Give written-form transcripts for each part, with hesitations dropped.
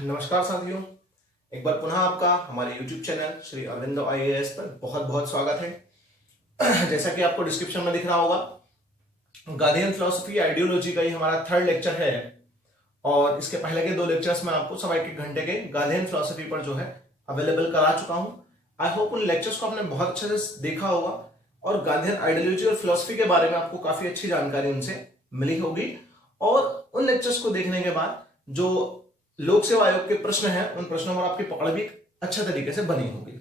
नमस्कार साथियों, एक बार पुनः आपका हमारे YouTube channel Shri Aurobindo IAS पर बहुत बहुत स्वागत है। जैसा कि आपको डिस्क्रिप्शन में दिख रहा होगा, गांधीयन फिलॉसफी आइडियोलॉजी का ही हमारा थर्ड लेक्चर है और इसके पहले के दो लेक्चर्स में आपको सवा एक घंटे के गांधीयन फिलॉसफी पर जो है अवेलेबल करा चुका हूं। आई होप उन लेक्चर्स को आपने बहुत अच्छे से देखा होगा और गांधीयन आइडियोलॉजी और फिलॉसफी के बारे में आपको काफी अच्छी जानकारी उनसे मिली होगी। और उन लेक्चर्स को देखने के बाद जो लोक सेवा आयोग के प्रश्न हैं, उन प्रश्नों पर आपकी पकड़ भी अच्छे तरीके से बनी होगी,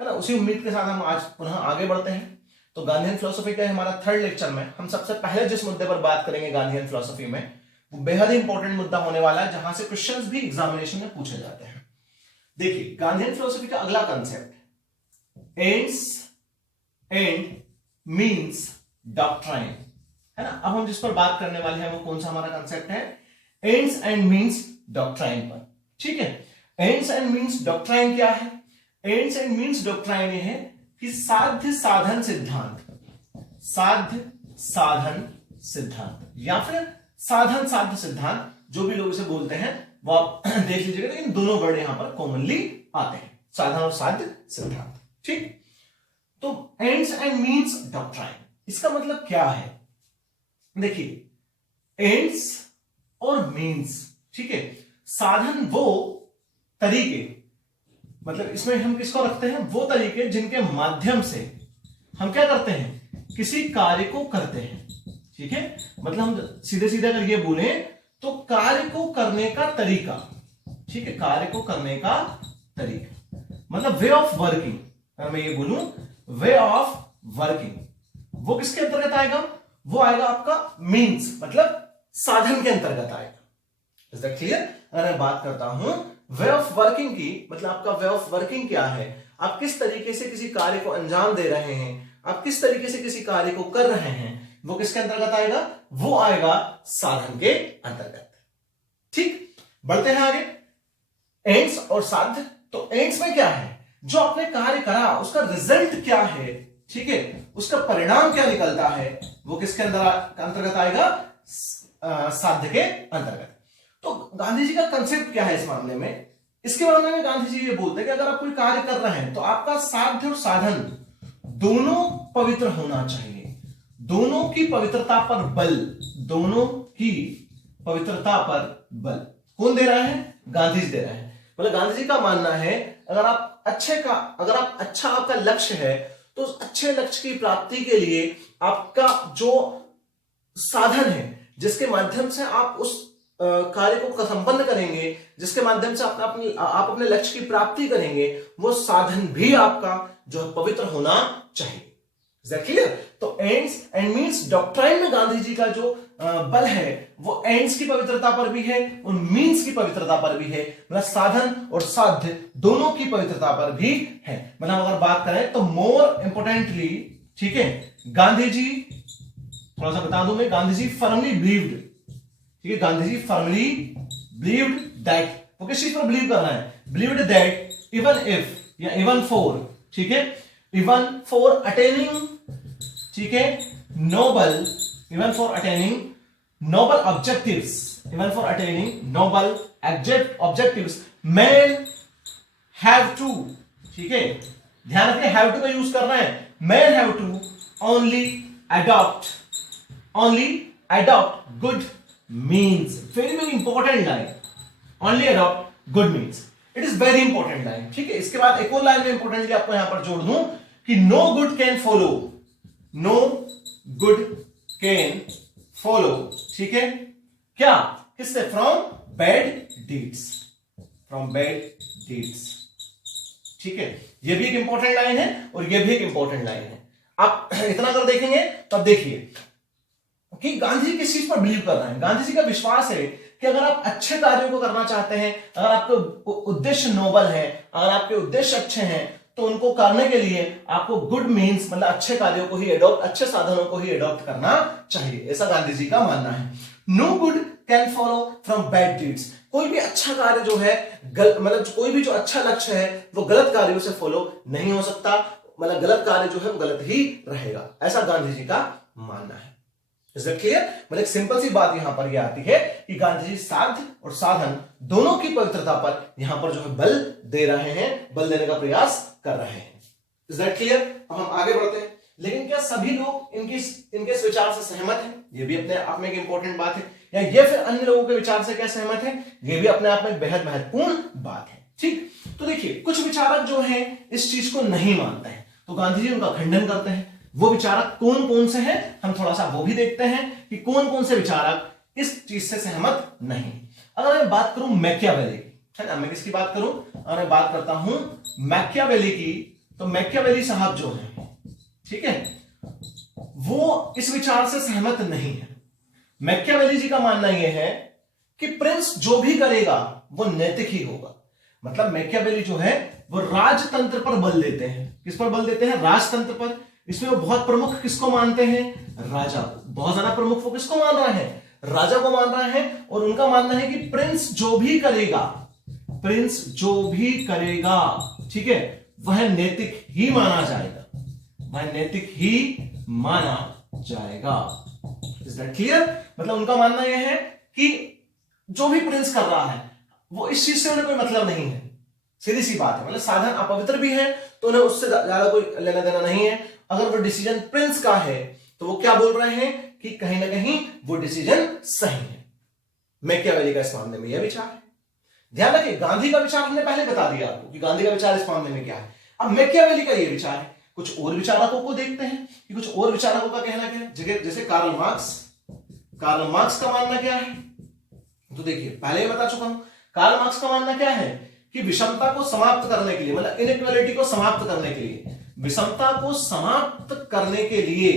है ना। उसी उम्मीद के साथ हम आज पुनः आगे बढ़ते हैं। तो गांधीयन फिलॉसफी का हमारा थर्ड लेक्चर में हम सबसे पहले जिस मुद्दे पर बात करेंगे गांधीयन फिलॉसफी में, वो बेहद ही इंपॉर्टेंट मुद्दा होने वाला है, जहां से क्वेश्चंस भी एग्जामिनेशन में पूछे जाते हैं। देखिए, गांधीयन फिलॉसफी का अगला concept ends and means doctrine, है ना। अब हम जिस पर बात करने वाले हैं वो कौन सा हमारा कंसेप्ट है, एंड्स एंड मीन्स डॉक्ट्राइन पर। ठीक है, एंड्स एंड मीन्स डॉक्ट्राइन क्या है? एंड्स एंड मीन्स डॉक्ट्राइन ये है कि साध्य साधन सिद्धांत, साध्य साधन सिद्धांत या फिर साधन साध्य सिद्धांत, जो भी लोग इसे बोलते हैं वो आप देख लीजिएगा, लेकिन दोनों वर्ड यहां पर कॉमनली आते हैं, साधन और साध्य सिद्धांत। ठीक, तो एंड्स एंड मीन्स डॉक्ट्राइन, इसका मतलब क्या है? देखिए, एंड्स और मीन्स, ठीक है, साधन वो तरीके, मतलब इसमें हम किसको रखते हैं, वो तरीके जिनके माध्यम से हम क्या करते हैं, किसी कार्य को करते हैं। ठीक है, मतलब हम सीधे सीधे अगर ये बोले तो कार्य को करने का तरीका, ठीक है, कार्य को करने का तरीका मतलब वे ऑफ वर्किंग। अगर मैं ये बोलूं वे ऑफ वर्किंग, वो किसके अंतर्गत आएगा? वो आएगा आपका मीन्स, मतलब साधन के अंतर्गत आएगा। Is that clear? अगर मैं बात करता हूं वे ऑफ वर्किंग की, मतलब आपका वे ऑफ वर्किंग क्या है, आप किस तरीके से किसी कार्य को अंजाम दे रहे हैं, आप किस तरीके से किसी कार्य को कर रहे हैं, वो किसके अंतर्गत आएगा? वो आएगा साधन के अंतर्गत। ठीक, बढ़ते हैं आगे। एंड्स और साध्य, तो एंड्स में क्या है, जो आपने कार्य करा उसका रिजल्ट क्या है, ठीक है, उसका परिणाम क्या निकलता है, वो किसके अंतर्गत आएगा? साध्य के अंतर्गत। तो गांधी जी का कंसेप्ट क्या है इस मामले में? इसके मामले में गांधी जी ये बोलते हैं कि अगर आप कोई कार्य कर रहे हैं तो आपका साध्य और साधन दोनों पवित्र होना चाहिए, दोनों की पवित्रता पर बल, दोनों की पवित्रता पर बल कौन दे रहा है? गांधी जी दे रहे हैं। मतलब गांधी जी का मानना है अगर आप अच्छा आपका लक्ष्य है तो उस अच्छे लक्ष्य की प्राप्ति के लिए आपका जो साधन है, जिसके माध्यम से आप उस कार्य को संपन्न करेंगे, जिसके माध्यम से आप अपने लक्ष्य की प्राप्ति करेंगे, वो साधन भी आपका जो है पवित्र होना चाहिए। Is that clear? तो एंड्स एंड मीन्स डॉक्ट्राइन में गांधी जी का जो बल है वो एंड्स की पवित्रता पर भी है और मीन्स की पवित्रता पर भी है, मतलब साधन और साध्य दोनों की पवित्रता पर भी है। मतलब अगर बात करें तो मोर इंपोर्टेंटली, ठीक है, गांधी जी, थोड़ा सा बता दूं मैं, गांधी जी फर्मली बिलीव्ड, ठीक है, Gandhi ji firmly believed that, वो किस चीज पर बिलीव कर रहे हैं? बिलीव्ड दैट इवन इफ या इवन फॉर, ठीक है, इवन फॉर अटेनिंग, ठीक है, noble, even for attaining noble objectives, even for attaining noble objectives man have to, ठीक है, ध्यान रखिए हैव टू का यूज कर रहे हैं, man have to only adopt good means. Very very important line, only adopt good means. It is very important line. ठीक है, इसके बाद एक और लाइन में इंपोर्टेंटली आपको यहां पर जोड़ दूं कि no good can follow, no good can follow, ठीक है, क्या, किससे? From bad deeds, from bad deeds, ठीक है, ये भी एक इंपॉर्टेंट लाइन है और ये भी एक इंपॉर्टेंट लाइन है। आप इतना अगर देखेंगे तब देखिए कि गांधी जी किस चीज पर बिलीव कर रहे हैं। गांधी जी का विश्वास है कि अगर आप अच्छे कार्यों को करना चाहते हैं, अगर आपके उद्देश्य नोबल है, अगर आपके उद्देश्य अच्छे हैं, तो उनको करने के लिए आपको गुड मीन्स, मतलब अच्छे कार्यों को ही एडॉप्ट, अच्छे साधनों को ही एडॉप्ट करना चाहिए, ऐसा गांधी जी का मानना है। No good can follow from bad deeds, कोई भी अच्छा कार्य जो है, मतलब कोई भी जो अच्छा लक्ष्य है वो गलत कार्यों से फॉलो नहीं हो सकता, मतलब गलत कार्य जो है वो गलत ही रहेगा, ऐसा गांधी जी का मानना है। Is that clear? मतलब एक सिंपल सी बात यहां पर यह आती है कि गांधी जी साध्य और साधन दोनों की पवित्रता पर यहां पर जो है बल दे रहे हैं, बल देने का प्रयास कर रहे हैं। Is that clear? अब हम आगे बढ़ते हैं। लेकिन क्या सभी लोग इनके इस विचार से सहमत हैं? ये भी अपने आप में एक इंपॉर्टेंट बात है। या ये फिर अन्य लोगों के विचार से क्या सहमत है? ये भी अपने आप में बेहद महत्वपूर्ण बात है। ठीक, तो देखिए कुछ विचारक जो हैं इस चीज को नहीं मानते हैं, तो गांधी जी उनका खंडन करते हैं। वो विचारक कौन कौन से हैं, हम थोड़ा सा वो भी देखते हैं कि कौन कौन से विचारक इस चीज से सहमत नहीं। अगर मैं बात करूं मैकियावेली की, है ना, मैं किसकी बात करूं? अगर मैं बात करता हूं मैकियावेली की, तो मैकियावेली साहब जो हैं, ठीक है, वो इस विचार से सहमत नहीं है। मैकियावेली जी का मानना यह है कि प्रिंस जो भी करेगा वो नैतिक ही होगा। मतलब मैकियावेली जो है वो राजतंत्र पर बल देते हैं। किस पर बल देते हैं? राजतंत्र पर। इसमें वो बहुत प्रमुख किसको मानते हैं? राजा को। बहुत ज्यादा प्रमुख वो किसको मान रहा है? राजा को मान रहा है। और उनका मानना है कि प्रिंस जो भी करेगा, प्रिंस जो भी करेगा, ठीक है, वह नैतिक ही माना जाएगा, वह नैतिक ही माना जाएगा। Is that clear? मतलब उनका मानना यह है कि जो भी प्रिंस कर रहा है वो इस चीज से उन्हें कोई मतलब नहीं है। सीधी सी बात है। मतलब साधन अपवित्र भी है तो उन्हें उससे ज्यादा कोई लेना देना नहीं है। अगर वो डिसीजन प्रिंस का है तो वो क्या बोल रहे हैं कि कहीं ना कहीं वो डिसीजन सही है। मैकियावेली का इस मामले में यह विचार है। ध्यान रखिए, गांधी का विचार हमने पहले बता दिया आपको कि गांधी का विचार इस मामले में क्या है। अब मैकियावेली का यह विचार है। कुछ और विचारकों को देखते हैं कि कुछ और विचारकों का कहना क्या है। जैसे कार्ल मार्क्स का मानना क्या है? तो देखिए, पहले ही बता चुका हूं, कार्ल मार्क्स का मानना क्या है कि विषमता को समाप्त करने के लिए, मतलब इनइक्वालिटी को समाप्त करने के लिए, विषमता को समाप्त करने के लिए,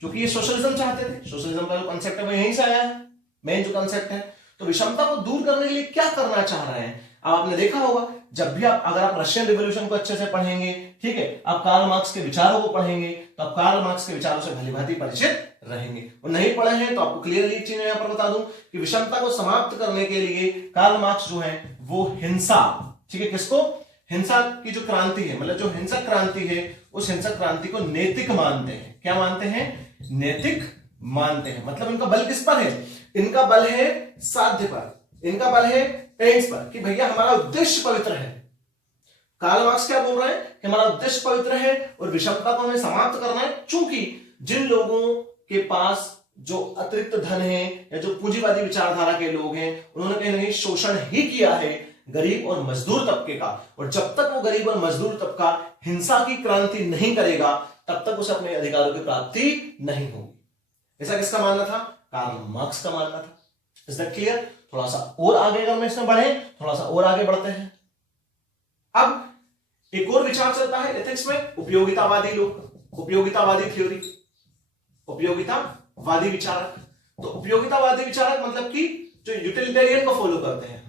क्योंकि ये सोशलिज्म चाहते थे, सोशलिज्म का जो कंसेप्ट है वो यहीं से आया है, मेन जो कंसेप्ट है, तो विषमता को दूर करने के लिए क्या करना चाह रहे हैं। अब आपने देखा होगा, जब भी अगर आप रशियन रिवॉल्यूशन को अच्छे से पढ़ेंगे, ठीक है, आप कार्ल मार्क्स के विचारों को पढ़ेंगे तो आप कार्ल मार्क्स के विचारों से भलीभांति परिचित रहेंगे। और नहीं पढ़े हैं तो आपको क्लियरली एक चीज यहां पर बता दूं कि विषमता को समाप्त करने के लिए कार्ल मार्क्स जो है वो हिंसा, ठीक है, किसको? हिंसा की जो क्रांति है, मतलब जो हिंसक क्रांति है, उस हिंसक क्रांति को नैतिक मानते हैं। क्या मानते हैं? नैतिक मानते हैं। मतलब इनका बल किस पर है? इनका बल है साध्य पर, इनका बल है एंड्स पर, कि भैया हमारा उद्देश्य पवित्र है। कार्ल मार्क्स क्या बोल रहे हैं कि हमारा उद्देश्य पवित्र है और विषमता को हमें समाप्त करना है, चूंकि जिन लोगों के पास जो अतिरिक्त धन है या जो पूंजीवादी विचारधारा के लोग हैं, उन्होंने कहीं ना कहीं शोषण ही किया है गरीब और मजदूर तबके का, और जब तक वो गरीब और मजदूर तबका हिंसा की क्रांति नहीं करेगा तब तक उसे अपने अधिकारों की प्राप्ति नहीं होगी। ऐसा किसका मानना था? कार्ल मार्क्स का मानना था। Is that clear? थोड़ा सा और आगे अगर मैं इसमें बढ़े, थोड़ा सा और आगे बढ़ते हैं। अब एक और विचार चलता है एथिक्स में, उपयोगितावादी लोग, उपयोगितावादी थ्योरी, उपयोगितावादी विचारक। तो उपयोगितावादी विचारक मतलब कि जो यूटिलिटेरियन को फॉलो करते हैं,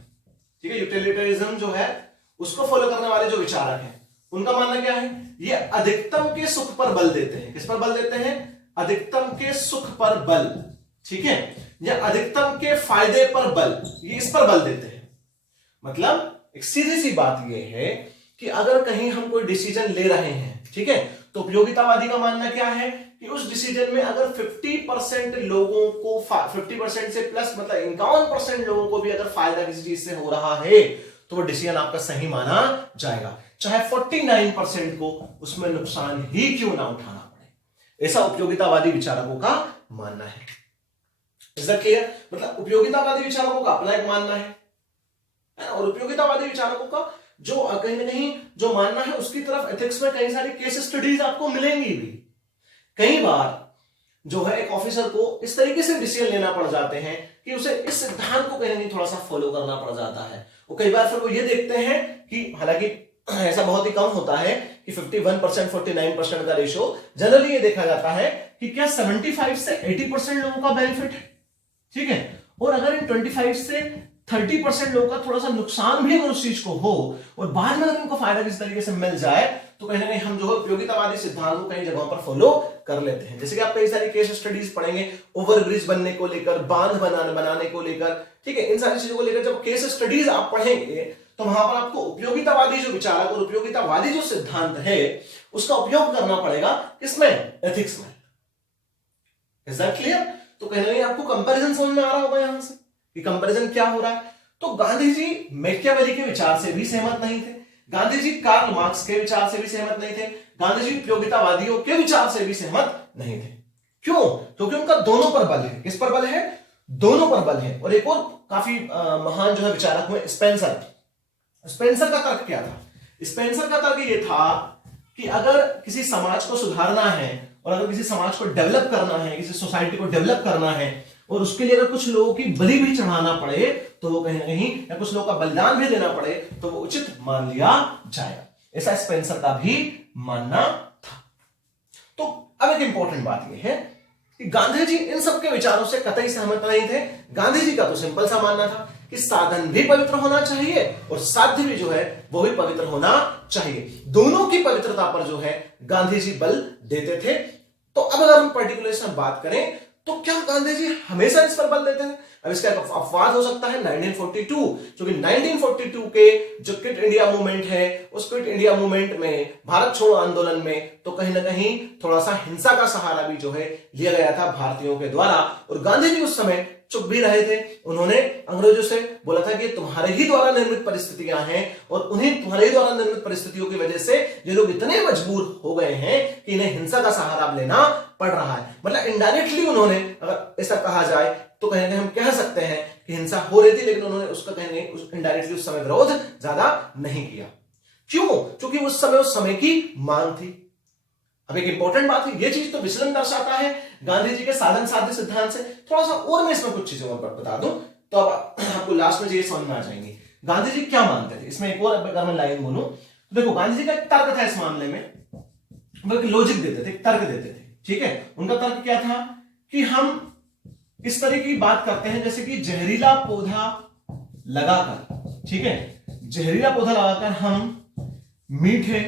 ठीक है, यूटिलिटेरिज्म जो है उसको फॉलो करने वाले जो विचारक हैं, उनका मानना क्या है? ये अधिकतम के सुख पर बल देते हैं। किस पर बल देते हैं? अधिकतम के सुख पर बल, ठीक है, या अधिकतम के फायदे पर बल, ये इस पर बल देते हैं। मतलब एक सीधी सी बात ये है कि अगर कहीं हम कोई डिसीजन ले रहे हैं, ठीक है, तो उपयोगितावादी का मानना क्या है कि उस डिसीजन में अगर 50% लोगों को 50% से प्लस मतलब 51% लोगों को भी अगर फायदा किसी चीज से हो रहा है तो वो डिसीजन आपका सही माना जाएगा, चाहे 49% को उसमें नुकसान ही क्यों ना उठाना पड़े। ऐसा उपयोगितावादी विचारकों का मानना है। Is that clear? मतलब उपयोगितावादी विचारकों का अपना एक मानना है, और उपयोगितावादी विचारकों का जो कहीं ना कहीं जो मानना है उसकी तरफ एथिक्स में कई सारी केस स्टडीज आपको मिलेंगी भी। कई बार जो है एक ऑफिसर को इस तरीके से डिसीजन लेना पड़ जाते हैं कि उसे इस सिद्धांत को कहीं ना कहीं थोड़ा सा फॉलो करना पड़ जाता है। वो कई बार फिर वो ये देखते हैं कि हालांकि ऐसा बहुत ही कम होता है कि 51% 49% का रेशियो, जनरली ये देखा जाता है कि क्या 75 से 80% लोगों का बेनिफिट है, ठीक है, और अगर इन 25 से 30% लोगों का थोड़ा सा नुकसान भी अगर उस चीज को हो और बाद में अगर उनको फायदा किस तरीके से मिल जाए तो कहीं ना कहीं हम जो है उपयोगितावादी सिद्धांत को कई जगहों पर फॉलो कर लेते हैं। जैसे कि आप कई सारी केस स्टडीज पढ़ेंगे ओवरब्रिज बनने को लेकर, बांध बनाने को लेकर, ठीक है, इन सारी चीजों को लेकर जब केस स्टडीज आप पढ़ेंगे तो वहां पर आपको उपयोगितावादी जो विचारक और उपयोगितावादी जो सिद्धांत है उसका उपयोग करना पड़ेगा, किसमें? एथिक्स में। Is that clear? तो कहीं ना कहीं आपको कंपैरिजन समझ में आ रहा होगा यहां से कि कंपैरिजन क्या हो रहा है। तो गांधी जी मैकियावेली के विचार से भी सहमत नहीं थे, गांधी जी कार्ल मार्क्स के विचार से भी सहमत नहीं थे, गांधी जी उपयोगितावादियों के विचार से भी सहमत नहीं थे। क्यों? क्योंकि उनका दोनों पर बल है। किस पर बल है? दोनों पर बल है। और एक और काफी महान जो है विचारक हुए स्पेंसर। स्पेंसर का तर्क क्या था? स्पेंसर का तर्क ये था कि अगर किसी समाज को सुधारना है और अगर किसी समाज को डेवलप करना है, किसी सोसाइटी को डेवलप करना है और उसके लिए अगर कुछ लोगों की बलि भी चढ़ाना पड़े तो वो कहीं ना कहीं, या कुछ लोगों का बलिदान भी देना पड़े तो वो उचित मान लिया जाएगा। ऐसा स्पेंसर का भी मानना था। तो अब एक इंपॉर्टेंट बात यह है कि गांधी जी इन सबके विचारों से कतई सहमत नहीं थे। गांधी जी का तो सिंपल सा मानना था कि साधन भी पवित्र होना चाहिए और साध्य भी जो है वो भी पवित्र होना चाहिए। दोनों की पवित्रता पर जो है गांधी जी बल देते थे। तो अब अगर हम पर्टिकुलर बात करें तो क्या गांधी जी हमेशा इस पर बल देते थे? अब इसका अपवाद हो सकता है 1942, क्योंकि 1942 के जो क्विट इंडिया मूवमेंट है, उस क्विट इंडिया मूवमेंट में, भारत छोड़ो आंदोलन में तो कहीं ना कहीं थोड़ा सा हिंसा का सहारा भी जो है लिया गया था भारतीयों के द्वारा। और गांधी जी उस समय चुप भी रहे थे। उन्होंने अंग्रेजों से बोला था कि तुम्हारे ही द्वारा निर्मित परिस्थितियां हैं और उन्हें तुम्हारे ही द्वारा निर्मित परिस्थितियों की वजह से ये लोग इतने मजबूर हो गए हैं कि इन्हें हिंसा का सहारा लेना पड़ रहा है। मतलब इनडायरेक्टली उन्होंने, अगर ऐसा कहा जाए तो कहीं ना कहीं हम कह सकते हैं कि हिंसा हो रही थी, लेकिन उन्होंने उसका कहीं इनडायरेक्टली उस समय विरोध ज्यादा नहीं किया। क्यों? क्योंकि उस समय की मांग थी। अब एक इंपॉर्टेंट बात है, ये चीज तो विचलन दर्शाता है गांधी जी के साधन साध्य सिद्धांत से। थोड़ा सा और मैं इसमें कुछ चीजों पर बता दूं तो अब आपको लास्ट में ये समझ में आ जाएंगी गांधी जी क्या मानते थे। इसमें एक और अगर मैं लाइन बोलूं तो देखो, गांधी जी का एक तर्क था इस मामले में, वो एक लॉजिक देते थे, एक तर्क देते थे। ठीक है, उनका तर्क क्या था कि हम इस तरह की बात करते हैं जैसे कि जहरीला पौधा लगाकर, ठीक है, जहरीला पौधा लगाकर हम मीठे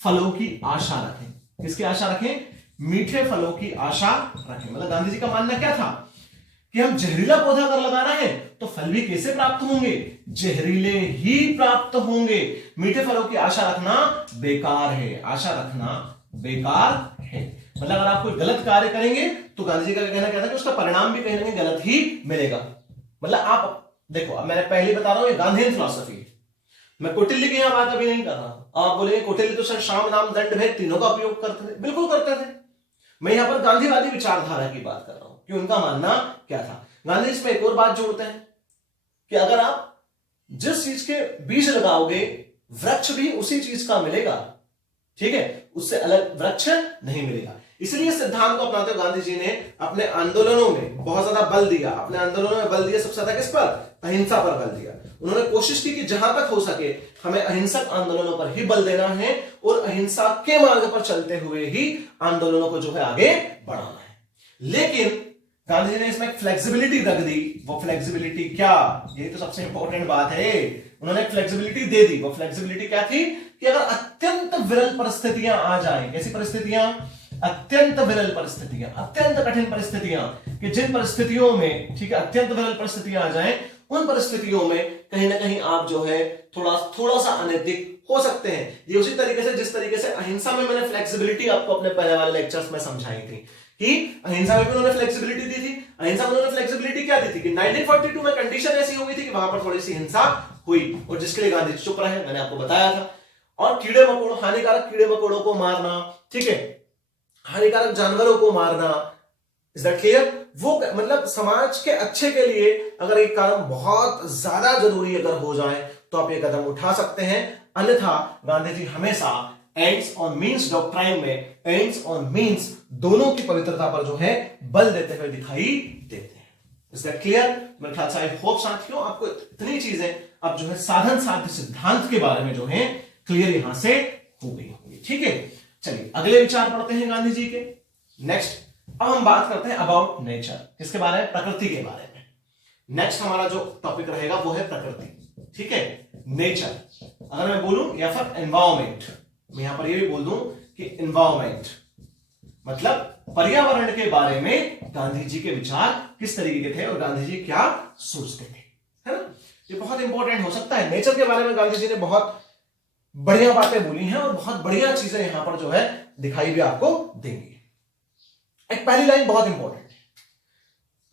फलों की आशा रखें। किसकी आशा रखें? मीठे फलों की आशा रखें। मतलब गांधी जी का मानना क्या था कि हम जहरीला पौधा अगर लगा रहे हैं तो फल भी कैसे प्राप्त होंगे? जहरीले ही प्राप्त होंगे। मीठे फलों की आशा रखना बेकार है, आशा रखना बेकार है। मतलब अगर आप कोई गलत कार्य करेंगे तो गांधी जी का कहना क्या था कि उसका परिणाम भी कहीं ना कहीं गलत ही मिलेगा। मतलब आप देखो, अब मैंने पहले बता रहा हूं ये गांधीयन फिलॉसफी, मैं कौटिल्य की यहां बात अभी नहीं कर रहा। आप बोलेंगे कौटिल्य तो सर शाम नाम दंड भेद तीनों का उपयोग करते थे, बिल्कुल करते थे। मैं यहां पर गांधीवादी विचारधारा की बात कर रहा हूं कि उनका मानना क्या था। गांधी इसमें एक और बात जोड़ते हैं कि अगर आप जिस चीज के बीज लगाओगे वृक्ष भी उसी चीज का मिलेगा, ठीक है, उससे अलग वृक्ष नहीं मिलेगा। इसलिए सिद्धांत को अपनाते हुए गांधी जी ने अपने आंदोलनों में बहुत ज्यादा बल दिया। अपने आंदोलनों में बल दिया सबसे ज्यादा किस पर? अहिंसा पर बल दिया। उन्होंने कोशिश की कि जहां तक हो सके हमें अहिंसक आंदोलनों पर ही बल देना है और अहिंसा के मार्ग पर चलते हुए ही आंदोलनों को जो है आगे बढ़ाना है। लेकिन गांधी जी ने इसमें फ्लेक्सिबिलिटी रख दी। वो फ्लेक्सिबिलिटी क्या? यही तो सबसे इंपॉर्टेंट बात है। उन्होंने फ्लेक्सिबिलिटी दे दी। वो फ्लेक्सिबिलिटी क्या थी कि अगर अत्यंत विरल परिस्थितियां आ जाएं, कैसी परिस्थितियां? अत्यंत विरल परिस्थितियां, अत्यंत कठिन परिस्थितियां, कि जिन परिस्थितियों में, ठीक है, अत्यंत विरल परिस्थितियां आ जाएं, उन परिस्थितियों में कहीं ना कहीं आप जो है थोड़ा सा अनैतिक हो सकते हैं। ये उसी तरीके से जिस तरीके से अहिंसा में मैंने फ्लेक्सिबिलिटी आपको अपने पहले वाले लेक्चर्स में समझाई थी कि अहिंसा में भी उन्होंने फ्लेक्सिबिलिटी दी थी। अहिंसा में उन्होंने फ्लेक्सिबिलिटी क्या दी थी कि 1942 में कंडीशन ऐसी हो गई थी कि वहां पर थोड़ी सी हिंसा हुई और जिसके लिए गांधी चुप रहे, मैंने आपको बताया था। और कीड़े मकोड़ों, हानिकारक कीड़े मकोड़ों को मारना, ठीक है, हानिकारक जानवरों को मारना, इज दैट क्लियर? वो मतलब समाज के अच्छे के लिए अगर एक काम बहुत ज्यादा जरूरी अगर हो जाए तो आप ये कदम उठा सकते हैं। अन्यथा गांधी जी हमेशा एंड्स और मीन्स डॉक्ट्राइन में एंड्स और मीन्स दोनों की पवित्रता पर जो है बल देते हुए दिखाई देते हैं। Is that clear? मेरे ख्याल से आई होप साथियों आपको इतनी चीजें अब जो है साधन साध्य सिद्धांत के बारे में जो है क्लियर यहां से हो गई होंगी। ठीक है, चलिए अगले विचार पढ़ते हैं गांधी जी के। नेक्स्ट अब हम बात करते हैं अबाउट नेचर। किसके बारे में? प्रकृति के बारे में। नेक्स्ट हमारा जो टॉपिक रहेगा वो है प्रकृति। ठीक है, नेचर अगर मैं बोलूं या फिर एनवायरमेंट, मैं यहां पर ये भी बोल दूं कि एनवायरमेंट मतलब पर्यावरण के बारे में गांधी जी के विचार किस तरीके के थे और गांधी जी क्या सोचते थे, है ना? ये बहुत इंपॉर्टेंट हो सकता है। नेचर के बारे में गांधी जी ने बहुत बढ़िया बातें बोली हैं और बहुत बढ़िया चीजें यहां पर जो है दिखाई भी आपको देंगी। एक पहली लाइन बहुत इंपॉर्टेंट है,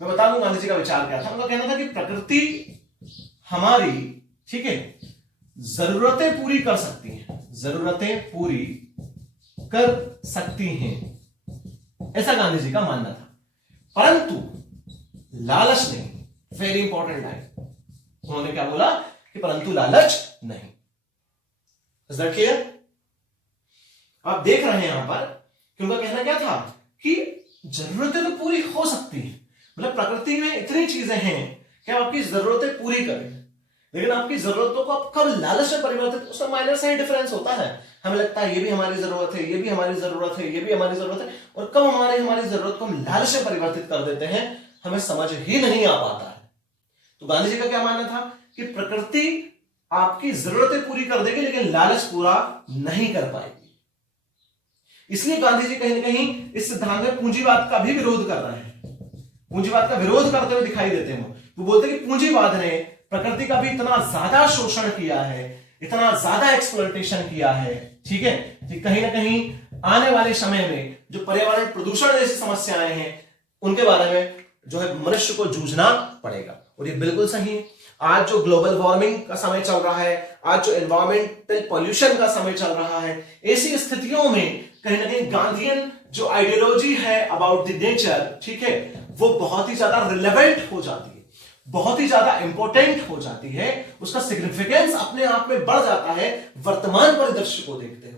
मैं बता दूं गांधी जी का विचार क्या था। उनका कहना था कि प्रकृति हमारी, ठीक है, जरूरतें पूरी कर सकती है, जरूरतें पूरी कर सकती हैं, ऐसा गांधी जी का मानना था, परंतु लालच नहीं। वेरी इंपॉर्टेंट लाइन, उन्होंने क्या बोला कि परंतु लालच नहीं। Is that clear? आप देख रहे हैं यहां पर कि उनका कहना क्या था कि जरूरतें तो पूरी हो सकती हैं, मतलब प्रकृति में इतनी चीजें हैं कि आप आपकी जरूरतें पूरी करें, लेकिन आपकी जरूरतों को आप कब लालच में परिवर्तित, उसका माइनर से ही डिफरेंस होता है। हमें लगता है ये भी हमारी जरूरत है, ये भी हमारी जरूरत है, ये भी हमारी जरूरत है, और कब हमारी जरूरत को हम लालच में परिवर्तित कर देते हैं हमें समझ ही नहीं आ पाता है। तो गांधी जी का क्या मानना था कि प्रकृति आपकी जरूरतें पूरी कर देगी लेकिन लालच पूरा नहीं कर पाएगी। इसलिए गांधी जी कहीं ना कहीं इस सिद्धांत में पूंजीवाद का भी विरोध कर रहे हैं, पूंजीवाद का विरोध करते हुए दिखाई देते हैं। वो बोलते हैं कि पूंजीवाद ने प्रकृति का भी इतना ज्यादा शोषण किया है, इतना ज्यादा एक्सप्लॉयटेशन किया है, ठीक है, कि कहीं ना कहीं आने वाले समय में जो पर्यावरण प्रदूषण जैसी समस्याएं हैं उनके बारे में जो है मनुष्य को जूझना पड़ेगा। और ये बिल्कुल सही है। आज जो ग्लोबल वार्मिंग का समय चल रहा है, आज जो एनवायरमेंटल पॉल्यूशन का समय चल रहा है, ऐसी स्थितियों में कहीं ना कहीं गांधीयन जो आइडियोलॉजी है अबाउट द नेचर, ठीक है, वो बहुत ही ज्यादा रिलेवेंट हो जाती है, बहुत ही ज्यादा इंपॉर्टेंट हो जाती है, उसका सिग्निफिकेंस अपने आप में बढ़ जाता है वर्तमान परिदृश्य को देखते हो।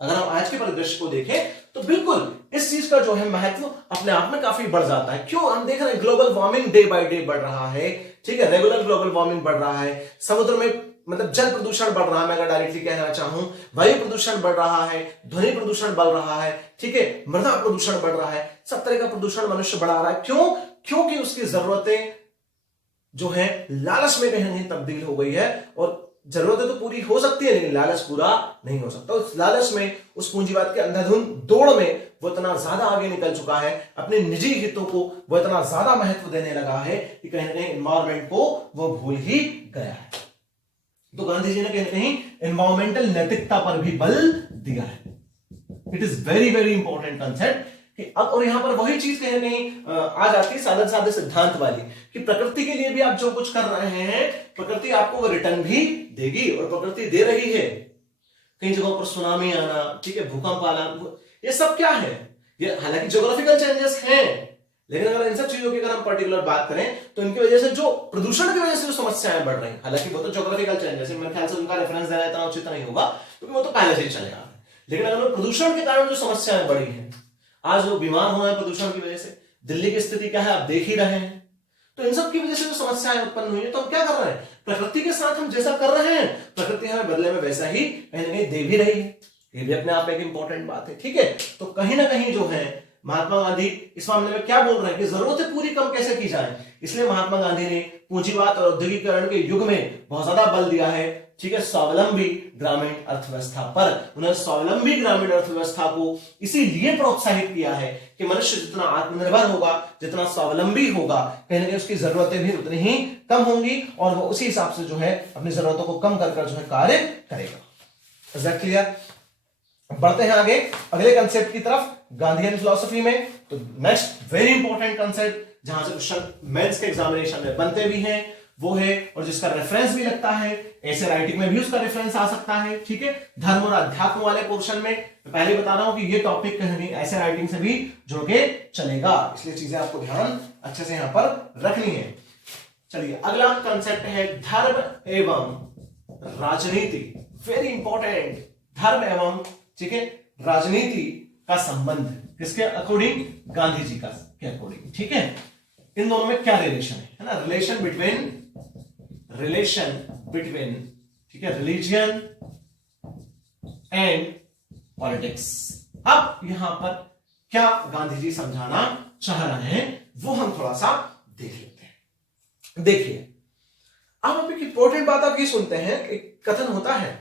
अगर हम आज के परिदृश्य को देखें तो बिल्कुल इस चीज का जो है महत्व अपने आप में काफी बढ़ जाता है। क्यों? हम देख रहे हैं global warming day by day बढ़ रहा है, ठीक है, रेगुलर ग्लोबल वार्मिंग बढ़ रहा है, समुद्र में मतलब जल प्रदूषण बढ़ रहा है, मैं अगर डायरेक्टली कहना चाहूं वायु प्रदूषण बढ़ रहा है, ध्वनि प्रदूषण बढ़ रहा है, ठीक है, मृदा प्रदूषण बढ़ रहा है, सब तरह का प्रदूषण मनुष्य बढ़ा रहा है। क्यों? क्योंकि उसकी जरूरतें जो है लालच में कहीं नहीं तब्दील हो गई है, और जरूरतें तो पूरी हो सकती है लेकिन लालच पूरा नहीं हो सकता। उस लालच में, उस पूंजीवाद के अंधाधुंध दौड़ में वो इतना ज्यादा आगे निकल चुका है, अपने निजी हितों को वो इतना ज्यादा महत्व देने लगा है कि कहीं ना कहीं एनवायरमेंट को वो भूल ही गया है। तो गांधी जी ने कहीं ना कहीं एनवायरमेंटल नैतिकता पर भी बल दिया है। It is very very important concept कि अब, और यहां पर वही चीज कहीं ना कहीं आ जाती है साधन साधे सिद्धांत वाली कि प्रकृति के लिए भी आप जो कुछ कर रहे हैं प्रकृति आपको वो रिटर्न भी देगी, और प्रकृति दे रही है। कई जगहों पर सुनामी आना, ठीक है, भूकंप आना, ये सब क्या है? ये हालांकि ज्योग्राफिकल चेंजेस हैं, लेकिन अगर इन सब चीजों की अगर हम पर्टिकुलर बात करें तो इनकी वजह से जो प्रदूषण की वजह से जो समस्याएं बढ़ रही हैं, हालांकि वो तो ज्योग्राफिकल चेंजेस है, मेरे ख्याल से उनका रेफरेंस देना इतना उचित नहीं होगा क्योंकि वो तो पहले से ही चले आ रहे हैं। लेकिन अगर प्रदूषण के कारण जो समस्याएं बढ़ी हैं, आज लोग बीमार हो रहे हैं प्रदूषण की वजह से, दिल्ली की स्थिति क्या है आप देख ही रहे हैं, तो इन सब की वजह से जो समस्याएं उत्पन्न हुई है, तो हम क्या कर रहे हैं? प्रकृति के साथ हम जैसा कर रहे हैं प्रकृति हमें बदले में वैसा ही कहीं ना कहीं दे भी रही है। ये भी अपने आप में एक इंपॉर्टेंट बात है, ठीक है। तो कहीं ना कहीं जो है महात्मा गांधी इस मामले में क्या बोल रहे हैं कि जरूरतें पूरी कम कैसे की जाए, इसलिए महात्मा गांधी ने पूंजीवाद और औद्योगिकरण के युग में बहुत ज्यादा बल दिया है, ठीक है, स्वावलंबी ग्रामीण अर्थव्यवस्था पर। उन्होंने स्वावलंबी ग्रामीण अर्थव्यवस्था को इसीलिए प्रोत्साहित किया है कि मनुष्य जितना आत्मनिर्भर होगा, जितना स्वावलंबी होगा, कहीं ना कहीं उसकी जरूरतें भी उतनी ही कम होंगी और वो उसी हिसाब से जो है अपनी जरूरतों को कम कर जो है कार्य करेगा। Is that clear? बढ़ते हैं आगे अगले कंसेप्ट की तरफ गांधीयन फिलॉसफी में। तो नेक्स्ट वेरी इंपॉर्टेंट कंसेप्ट जहां से क्वेश्चन मेंस के एग्जामिनेशन में बनते भी हैं वो है, और जिसका रेफरेंस भी लगता है, ऐसे राइटिंग में भी उसका रेफरेंस आ सकता है, ठीक है, धर्म और अध्यात्म वाले पोर्शन में। मैं पहले बता रहा हूं कि ये टॉपिक कहीं नहीं ऐसे राइटिंग से भी जुड़ के चलेगा, इसलिए चीजें आपको ध्यान अच्छे से यहां पर रखनी है। चलिए अगला कंसेप्ट है धर्म एवं राजनीति। वेरी इंपॉर्टेंट, धर्म एवं, ठीक है, राजनीति का संबंध किसके अकॉर्डिंग? गांधी जी का के अकॉर्डिंग, ठीक है। इन दोनों में क्या रिलेशन है ना? रिलेशन बिटवीन, ठीक है, रिलीजियन एंड पॉलिटिक्स। अब यहां पर क्या गांधी जी समझाना चाह रहे हैं वो हम थोड़ा सा देख लेते हैं। देखिए अब एक इंपॉर्टेंट बात आप ये सुनते हैं, एक कथन होता है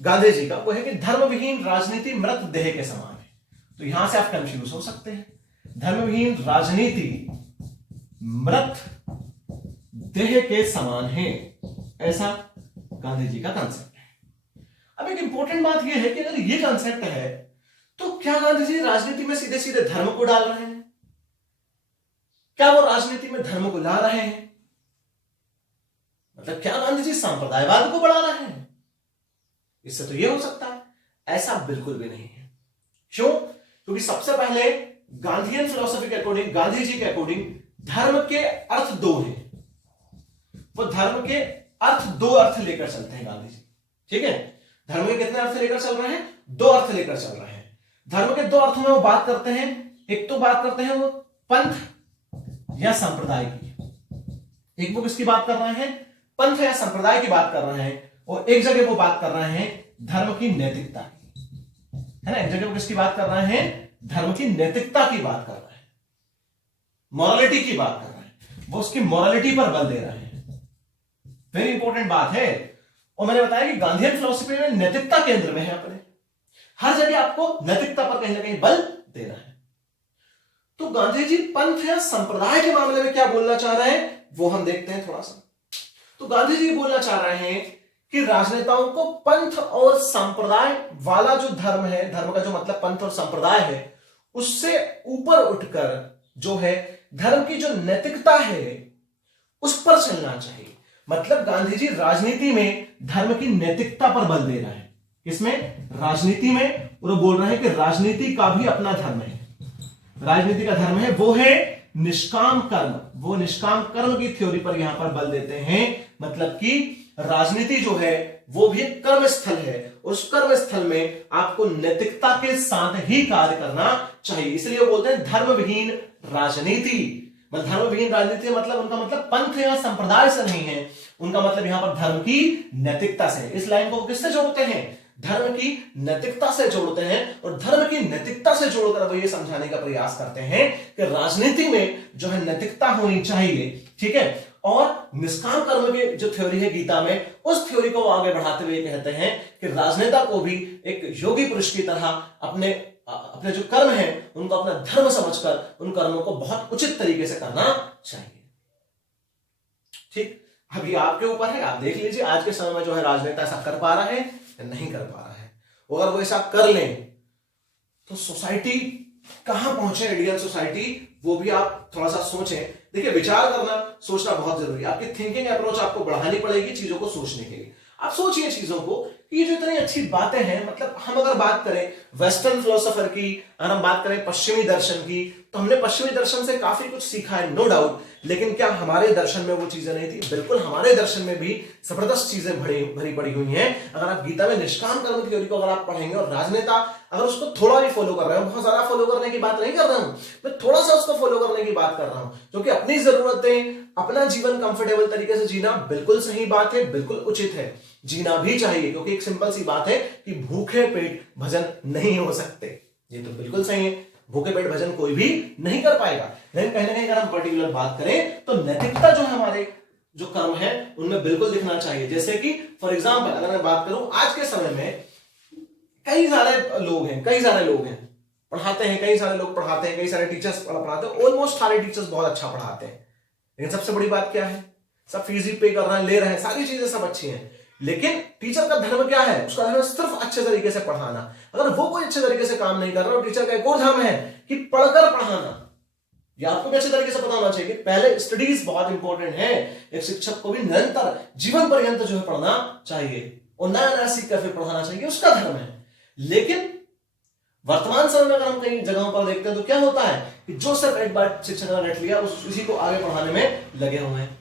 गांधी जी का, वो है कि धर्मविहीन राजनीति मृत देह के समान है। तो यहां से आप कंफ्यूज हो सकते हैं, धर्मविहीन राजनीति मृत देह के समान है, ऐसा गांधी जी का कंसेप्ट है। अब एक इंपॉर्टेंट बात यह है कि अगर ये कंसेप्ट है तो क्या गांधी जी राजनीति में सीधे सीधे धर्म को डाल रहे हैं? क्या वो राजनीति में धर्म को ला रहे हैं? मतलब क्या गांधी जी सांप्रदायवाद को बढ़ा रहे हैं? इससे तो यह हो सकता है, ऐसा बिल्कुल भी नहीं है। क्यों? क्योंकि सबसे पहले गांधीयन फिलॉसफी के अकॉर्डिंग, गांधी जी के अकॉर्डिंग धर्म के अर्थ दो हैं। वो धर्म के अर्थ दो अर्थ लेकर चलते हैं गांधी जी, ठीक है। धर्म के कितने अर्थ लेकर चल रहे हैं? दो अर्थ लेकर चल रहे हैं। धर्म के दो अर्थों में वो बात करते हैं, एक तो बात करते हैं वो पंथ या संप्रदाय की। एक वो किसकी बात कर रहे हैं? पंथ या संप्रदाय की बात कर रहे हैं। और एक जगह वो बात कर रहे हैं धर्म की नैतिकता की, है ना। एक जगह वो किसकी बात कर रहे हैं? धर्म की नैतिकता की बात कर रहे हैं, मॉरलिटी की बात कर रहे हैं। वो उसकी मॉरलिटी पर बल दे रहे हैं। वेरी इंपॉर्टेंट बात है। और मैंने बताया कि गांधीयन फिलॉसफी में नैतिकता केंद्र में है अपने, हर जगह आपको नैतिकता पर कहीं ना कहीं बल दे रहा है। तो गांधी जी पंथ या संप्रदाय के मामले में क्या बोलना चाह रहे हैं वो हम देखते हैं थोड़ा सा। तो गांधी जी बोलना चाह रहे हैं कि राजनेताओं को पंथ और संप्रदाय वाला जो धर्म है, धर्म का जो मतलब पंथ और संप्रदाय है, उससे ऊपर उठकर जो है धर्म की जो नैतिकता है उस पर चलना चाहिए। मतलब गांधी जी राजनीति में धर्म की नैतिकता पर बल दे रहे हैं। इसमें राजनीति में वो बोल रहे हैं कि राजनीति का भी अपना धर्म है। राजनीति का धर्म है वो है निष्काम कर्म। वो निष्काम कर्म की थ्योरी पर यहां पर बल देते हैं। मतलब कि राजनीति जो है वो भी एक कर्म स्थल है, उस कर्म स्थल में आपको नैतिकता के साथ ही कार्य करना चाहिए। इसलिए वो बोलते हैं धर्मविहीन राजनीति। मतलब धर्मविहीन राजनीति मतलब उनका मतलब पंथ या संप्रदाय से नहीं है, उनका मतलब यहां पर धर्म की नैतिकता से। इस लाइन को किससे जोड़ते हैं? धर्म की नैतिकता से जोड़ते हैं। और धर्म की नैतिकता से जोड़कर वो ये समझाने का प्रयास करते हैं कि राजनीति में जो है नैतिकता होनी चाहिए, ठीक है। और निष्काम कर्म की जो थ्योरी है गीता में, उस थ्योरी को आगे बढ़ाते हुए कहते हैं कि राजनेता को भी एक योगी पुरुष की तरह अपने जो कर्म है उनको अपना धर्म समझकर उन कर्मों को बहुत उचित तरीके से करना चाहिए। ठीक, अभी आपके ऊपर है, आप देख लीजिए आज के समय में जो है राजनेता ऐसा कर पा रहा है या नहीं कर पा रहा है। अगर वो ऐसा कर लें तो सोसाइटी कहां पहुंचे, आइडियल सोसाइटी, वो भी आप थोड़ा सा सोचें। देखिए, विचार करना, सोचना बहुत जरूरी है। आपकी थिंकिंग अप्रोच आपको बढ़ानी पड़ेगी चीजों को सोचने के लिए। आप सोचिए चीजों को कि ये जो इतनी अच्छी बातें हैं, मतलब हम अगर बात करें वेस्टर्न फिलोसोफर की, अगर हम बात करें पश्चिमी दर्शन की, तो हमने पश्चिमी दर्शन से काफी कुछ सीखा है, नो डाउट। लेकिन क्या हमारे दर्शन में वो चीजें नहीं थी? बिल्कुल, हमारे दर्शन में भी जबरदस्त चीजें भरी पड़ी हुई हैं। अगर आप गीता में निष्काम कर्म थ्योरी को अगर आप पढ़ेंगे और राजनेता अगर उसको थोड़ा भी फॉलो कर रहे हो, बहुत ज्यादा फॉलो करने की बात नहीं कर रहा हूं मैं, थोड़ा सा उसको फॉलो करने की बात कर रहा हूं, क्योंकि अपनी जरूरतें, अपना जीवन कंफर्टेबल तरीके से जीना बिल्कुल सही बात है, बिल्कुल उचित है, जीना भी चाहिए। क्योंकि एक सिंपल सी बात है कि भूखे पेट भजन नहीं हो सकते, ये तो बिल्कुल सही है। भूखे पेट भजन कोई भी नहीं कर पाएगा। लेकिन कहीं ना कहीं अगर हम पर्टिकुलर बात करें तो नैतिकता जो हमारे जो कर्म है उनमें बिल्कुल दिखना चाहिए। जैसे कि फॉर एग्जांपल अगर मैं बात करूं, आज के समय में कई सारे लोग हैं पढ़ाते हैं, कई सारे लोग पढ़ाते हैं, कई सारे टीचर्स पढ़ाते हैं, ऑलमोस्ट सारे टीचर्स बहुत अच्छा पढ़ाते हैं। लेकिन सबसे बड़ी बात क्या है? सब फीस पे कर रहे हैं, ले रहे हैं, सारी चीजें सब अच्छी हैं, लेकिन टीचर का धर्म क्या है? उसका धर्म सिर्फ अच्छे तरीके से पढ़ाना। अगर वो कोई अच्छे तरीके से काम नहीं कर रहा, टीचर का एक और धर्म है कि पढ़कर पढ़ाना। ये आपको भी अच्छे तरीके से पता होना चाहिए। पहले स्टडीज बहुत इंपॉर्टेंट है। एक शिक्षक को भी निरंतर जीवन पर्यंत जो है पढ़ना चाहिए और नया नया सीख कर फिर पढ़ाना चाहिए, उसका धर्म है। लेकिन वर्तमान समय में अगर हम कई जगहों पर देखते हैं तो क्या होता है कि जो सिर्फ एक बार शिक्षक ने रट लिया उसी को आगे पढ़ाने में लगे हुए हैं।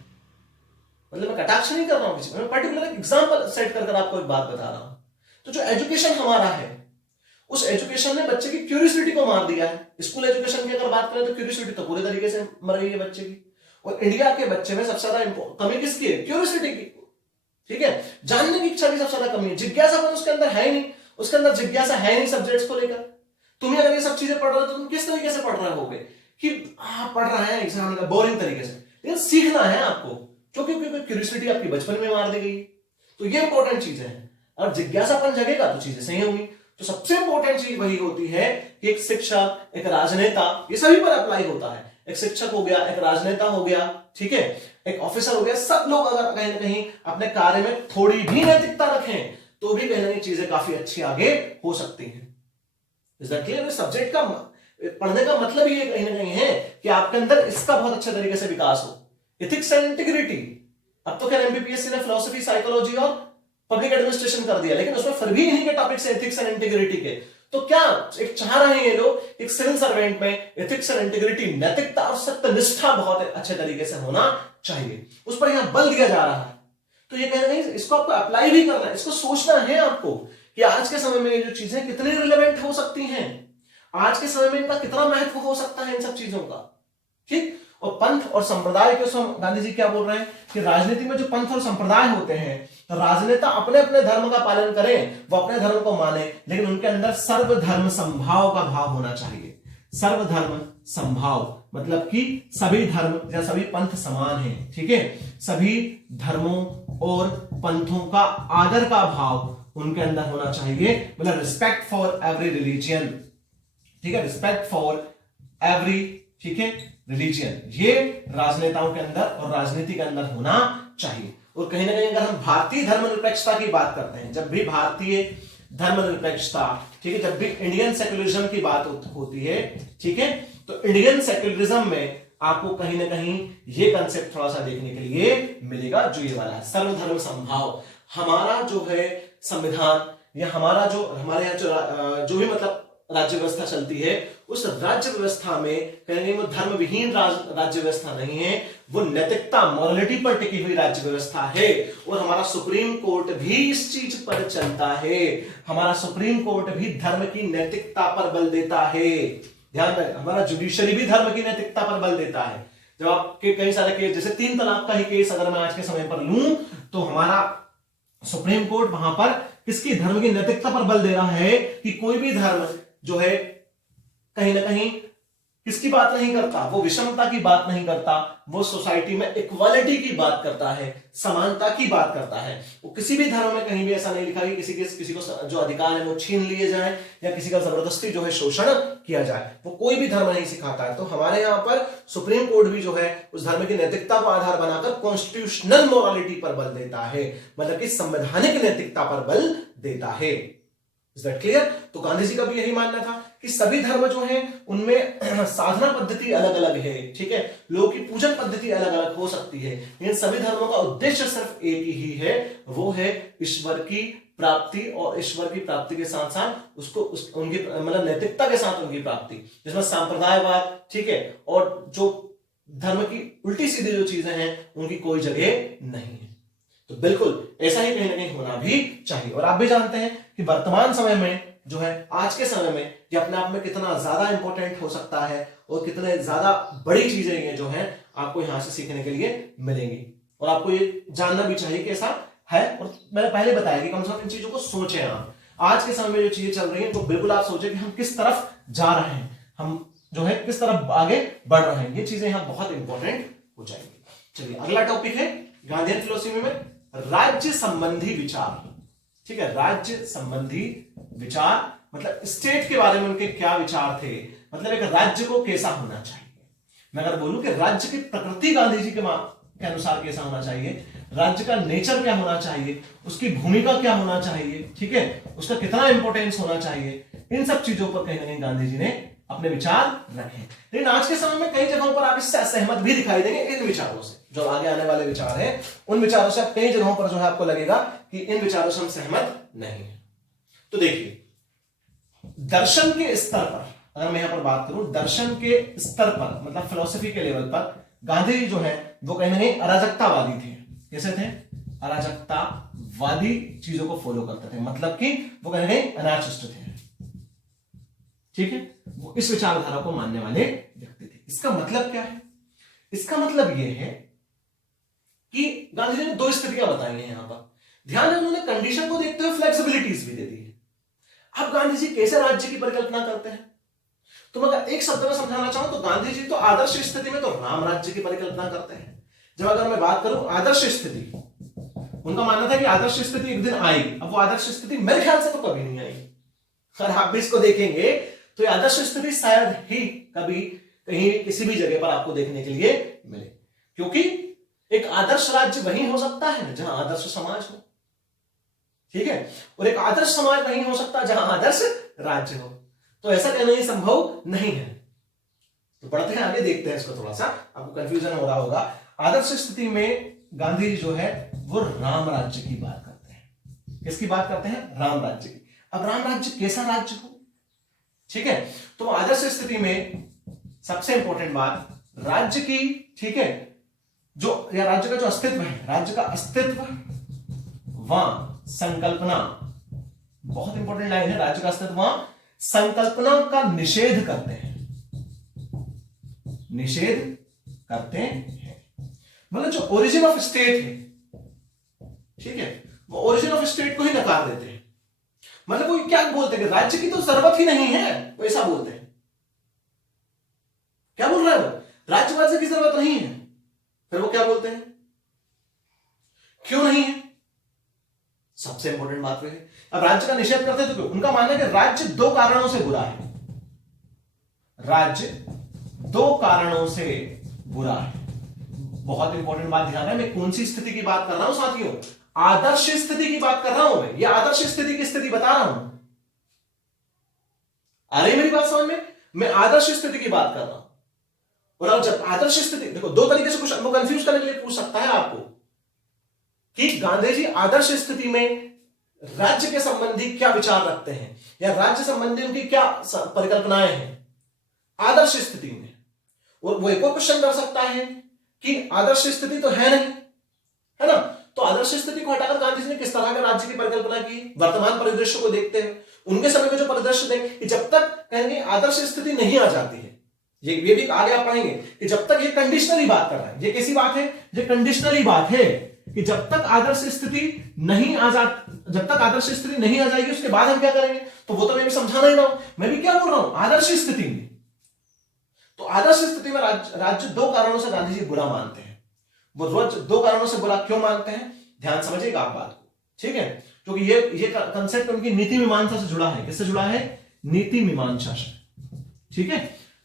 मतलब मैं कटाक्ष नहीं कर रहा हूं किसी, मैं पर्टिकुलर एग्जांपल सेट कर आपको एक बात बता रहा हूं। तो जो एजुकेशन हमारा है, उस एजुकेशन ने बच्चे की क्यूरियोसिटी को मार दिया है। स्कूल एजुकेशन की अगर बात करें तो क्यूरियोसिटी तो पूरे तरीके से मर गई है बच्चे की। और इंडिया के बच्चे में सबसे ज्यादा कमी किसकी है? क्यूरियोसिटी की, ठीक है। जानने की इच्छा की सबसे ज्यादा कमी है। जिज्ञासापन उसके अंदर है ही नहीं, उसके अंदर जिज्ञासा है नहीं सब्जेक्ट्स को लेकर। तुम्हें अगर ये सब चीजें पढ़ रहे हो तो तुम किस तरीके से पढ़ रहे होगे कि पढ़ रहे हैं एग्जाम में बोरिंग तरीके से, लेकिन सीखना है आपको, क्योंकि क्यूरियोसिटी आपकी बचपन में मार दी गई। तो ये इंपॉर्टेंट चीजें हैं। और जिज्ञासापन जगेगा तो चीजें सही होंगी। तो सबसे इंपॉर्टेंट चीज वही होती है कि एक शिक्षक, एक राजनेता, ये सभी पर अप्लाई होता है। एक शिक्षक हो गया, एक राजनेता हो गया, ठीक है, एक ऑफिसर हो गया, सब लोग अगर कहीं ना कहीं अपने कार्य में थोड़ी भी नैतिकता रखें तो भी कहीं ना कहीं चीजें काफी अच्छी आगे हो सकती हैं। Is that clear? सब्जेक्ट का पढ़ने का मतलब ये कहीं ना कहीं है कि आपके अंदर इसका बहुत अच्छे तरीके से विकास हो, एथिक्स एंड इंटीग्रिटी। अब तो खैर एमपीपीएससी ने फिलोसफी, साइकोलॉजी और पब्लिक एडमिनिस्ट्रेशन कर दिया, लेकिन उसमें फिर भी इन्हीं के टॉपिक्स एथिक्स एंड इंटीग्रिटी के। तो क्या एक चाह रहे हैं ये लोग, एक सिविल सर्वेंट में एथिक्स एंड इंटीग्रिटी, नैतिकता और सत्यनिष्ठा बहुत अच्छे तरीके से होना चाहिए, उस पर यहां बल दिया जा रहा है। तो ये कहना नहीं, इसको आपको अप्लाई भी करना है, इसको सोचना है आपको कि आज के समय में ये जो चीजें कितनी रिलेवेंट हो सकती हैं, आज के समय में इनका कितना महत्व हो सकता है इन सब चीजों का। ठीक। और पंथ और संप्रदाय के गांधी जी क्या बोल रहे हैं कि राजनीति में जो पंथ और संप्रदाय होते हैं, तो राजनेता अपने अपने धर्म का पालन करें, वो अपने धर्म को माने, लेकिन उनके अंदर सर्वधर्म संभाव का भाव होना चाहिए। सर्वधर्म संभाव मतलब कि सभी धर्म या सभी पंथ समान हैं, ठीक है, सभी धर्मों और पंथों का आदर का भाव उनके अंदर होना चाहिए, मतलब रिस्पेक्ट फॉर एवरी रिलीजियन, ठीक है, रिस्पेक्ट फॉर एवरी, ठीक है, रिलीजियन, ये राजनेताओं के अंदर और राजनीति के अंदर होना चाहिए। और कहीं ना कहीं अगर हम भारतीय धर्मनिरपेक्षता की बात करते हैं, जब भी भारतीय धर्मनिरपेक्षता, ठीक है, जब भी इंडियन सेक्युलरिज्म की बात होती है, ठीक है, तो इंडियन सेक्युलरिज्म में आपको कहीं ना कहीं ये कंसेप्ट थोड़ा सा देखने के लिए मिलेगा, जो ये वाला है सर्वधर्म समभाव। हमारा जो है संविधान या हमारा जो हमारे यहाँ जो भी मतलब राज्य व्यवस्था चलती है, उस राज्य व्यवस्था में कहीं वो धर्म विहीन राज्य व्यवस्था नहीं है, वो नैतिकता, मॉरलिटी पर टिकी हुई राज्य व्यवस्था है। और हमारा सुप्रीम कोर्ट भी इस चीज पर चलता है, हमारा सुप्रीम कोर्ट भी धर्म की नैतिकता पर बल देता है। ध्यान रखें, हमारा जुडिशरी भी धर्म की नैतिकता पर बल देता है। जब आपके कई सारे केस, जैसे 3 तलाक का ही केस अगर मैं आज के समय पर लूं, तो हमारा सुप्रीम कोर्ट वहां पर किसकी, धर्म की नैतिकता पर बल दे रहा है कि कोई भी धर्म जो है कहीं ना कहीं किसकी बात नहीं करता, वो विषमता की बात नहीं करता, वो सोसाइटी में इक्वालिटी की बात करता है, समानता की बात करता है। वो किसी भी धर्म में कहीं भी ऐसा नहीं लिखा कि किसी को जो अधिकार है वो छीन लिए जाए या किसी का जबरदस्ती जो है शोषण किया जाए, वो कोई भी धर्म नहीं सिखाता है। तो हमारे यहाँ पर सुप्रीम कोर्ट भी जो है उस धर्म की नैतिकता को आधार बनाकर कॉन्स्टिट्यूशनल मोरालिटी पर बल देता है, मतलब कि संवैधानिक नैतिकता पर बल देता है। Is that clear? तो गांधी जी का भी यही मानना था कि सभी धर्म जो हैं उनमें साधना पद्धति अलग अलग है, ठीक है, लोगों की पूजन पद्धति अलग अलग हो सकती है, लेकिन सभी धर्मों का उद्देश्य सिर्फ एक ही है, वो है ईश्वर की प्राप्ति, और ईश्वर की प्राप्ति के साथ साथ उसको उनकी मतलब नैतिकता के साथ उनकी प्राप्ति, जिसमें सांप्रदायवाद, ठीक है, और जो धर्म की उल्टी सीधी जो चीजें हैं उनकी कोई जगह नहीं है। तो बिल्कुल ऐसा ही कहीं ना कहीं होना भी चाहिए। और आप भी जानते हैं कि वर्तमान समय में जो है, आज के समय में ये अपने आप में कितना ज्यादा इंपॉर्टेंट हो सकता है और कितने ज्यादा बड़ी चीजें ये जो है आपको यहां से सीखने के लिए मिलेंगी, और आपको ये जानना भी चाहिए कि ऐसा है। और मैंने पहले बताया कि कम से कम इन चीजों को सोचें आप। आज के समय में जो चीजें चल रही हैं तो बिल्कुल आप सोचें कि हम किस तरफ जा रहे हैं, हम जो है किस तरफ आगे बढ़ रहे हैं, ये चीजें यहां बहुत इंपॉर्टेंट हो जाएंगी। चलिए अगला टॉपिक है गांधीयन फिलोसफी में राज्य संबंधी विचार, ठीक है, राज्य संबंधी विचार मतलब स्टेट के बारे में उनके क्या विचार थे, मतलब एक राज्य को कैसा होना चाहिए। मैं अगर बोलूं कि राज्य की प्रकृति गांधी जी के अनुसार कैसा होना चाहिए, राज्य का नेचर क्या होना चाहिए, उसकी भूमिका क्या होना चाहिए, ठीक है, उसका कितना इंपॉर्टेंस होना चाहिए, इन सब चीजों पर कहीं ना कहीं गांधी जी ने अपने विचार रखे। लेकिन आज के समय में कई जगहों पर आप इससे असहमत भी दिखाई देंगे इन विचारों से, जो आगे आने वाले विचार हैं उन विचारों से कई जगहों पर जो है आपको लगेगा कि इन विचारों से हम सहमत नहीं है। तो देखिए, दर्शन के स्तर पर अगर मैं यहां पर बात करूं, दर्शन के स्तर पर मतलब फिलोसफी के लेवल पर गांधी जी जो है वो कहीं ना कहीं अराजकतावादी थे। कैसे थे? अराजकतावादी चीजों को फॉलो करते थे, मतलब कि वो कहीं ना कहीं अनार्किस्ट थे, ठीक है, वो इस विचारधारा को मानने वाले व्यक्ति थे। इसका मतलब क्या है? इसका मतलब यह है कि गांधी जी ने 2 स्थितियां बताई हैं यहां पर। ध्यान है, उन्होंने कंडीशन को देखते हुए फ्लेक्सिबिलिटीज भी दे दी है। अब गांधी जी कैसे राज्य की परिकल्पना करते हैं, तो मैं अगर एक शब्द में समझाना चाहूं तो गांधी जी तो आदर्श स्थिति में तो राम राज्य की परिकल्पना करते हैं। जब अगर मैं बात करूं आदर्श स्थिति, उनका मानना था कि आदर्श स्थिति एक दिन आएगी। अब वो आदर्श स्थिति मेरे ख्याल से तो कभी नहीं आई। अगर आप भी इसको देखेंगे तो आदर्श स्थिति शायद ही कभी कहीं किसी भी जगह पर आपको देखने के लिए मिले, क्योंकि एक आदर्श राज्य वही हो सकता है जहां आदर्श समाज हो, ठीक है, और एक आदर्श समाज वही हो सकता है जहां आदर्श राज्य हो। तो ऐसा कहना ही संभव नहीं है। तो पढ़ते हैं आगे, देखते हैं इसको, थोड़ा सा आपको कंफ्यूजन हो रहा होगा। आदर्श स्थिति में गांधी जी जो है वो राम राज्य की बात करते हैं। किसकी बात करते हैं? राम राज्य की। अब राम राज्य कैसा राज्य हो, ठीक है, तो आदर्श स्थिति में सबसे इंपॉर्टेंट बात राज्य की, ठीक है, जो या राज्य का जो अस्तित्व है, राज्य का अस्तित्व व संकल्पना, बहुत इंपॉर्टेंट लाइन है, राज्य का अस्तित्व व संकल्पना का निषेध करते हैं, निषेध करते हैं। मतलब जो ओरिजिन ऑफ स्टेट है, ठीक है, वो ओरिजिन ऑफ स्टेट को ही नकार देते हैं। मतलब वो क्या बोलते हैं कि राज्य की तो जरूरत ही नहीं है, वो ऐसा बोलते हैं। क्या बोल रहा है वो? राज्यवाद की जरूरत नहीं है। फिर वो क्या बोलते हैं? क्यों नहीं है? सबसे इंपॉर्टेंट बात है, अब राज्य का निषेध करते हैं तो क्यों? उनका मानना है कि राज्य दो कारणों से बुरा है, राज्य दो कारणों से बुरा है। बहुत इंपॉर्टेंट बात ध्यान है, मैं कौन सी स्थिति की बात कर रहा हूं साथियों? आदर्श स्थिति की बात कर रहा हूं मैं। यह आदर्श स्थिति की स्थिति बता रहा हूं। आ रही मेरी बात समझ में? मैं आदर्श स्थिति की बात कर रहा हूं। और अब जब आदर्श स्थिति, देखो दो तरीके से कुछ कंफ्यूज करने के लिए पूछ सकता है आपको कि गांधी जी आदर्श स्थिति में राज्य के संबंधी क्या विचार रखते हैं, या राज्य संबंधी उनकी क्या परिकल्पनाएं हैं आदर्श स्थिति में। और वो एक और क्वेश्चन कर सकता है कि आदर्श स्थिति तो है नहीं, है ना, तो आदर्श स्थिति को हटाकर गांधी जी ने किस तरह के राज्य की परिकल्पना की? वर्तमान परिदृश्य को देखते हैं, उनके समय में जो परिदृश्य थे कि जब तक कहेंगे आदर्श स्थिति नहीं आ जाती है, ये भी आगे आप पढ़ेंगे कि जब तक ये कंडीशनली बात कर रहा है, ये कैसी बात है? ये कंडीशनली बात है कि जब तक आदर्श स्थिति नहीं आ जा, जब तक आदर्श स्थिति नहीं आ जाएगी उसके बाद हम क्या करेंगे? तो वो तो मैं भी समझाना ही रहा हूं। मैं भी क्या बोल रहा हूं? आदर्श स्थिति में। तो आदर्श स्थिति में राज्य दो कारणों से गांधी जी बुरा मानते हैं। वो रोज दो कारणों से बुरा क्यों मानते हैं, ध्यान समझिएगा आप बात को, ठीक है, क्योंकि ये कंसेप्ट उनकी नीति मीमांसा से जुड़ा है। किससे जुड़ा है? नीति मीमांसा से, ठीक है।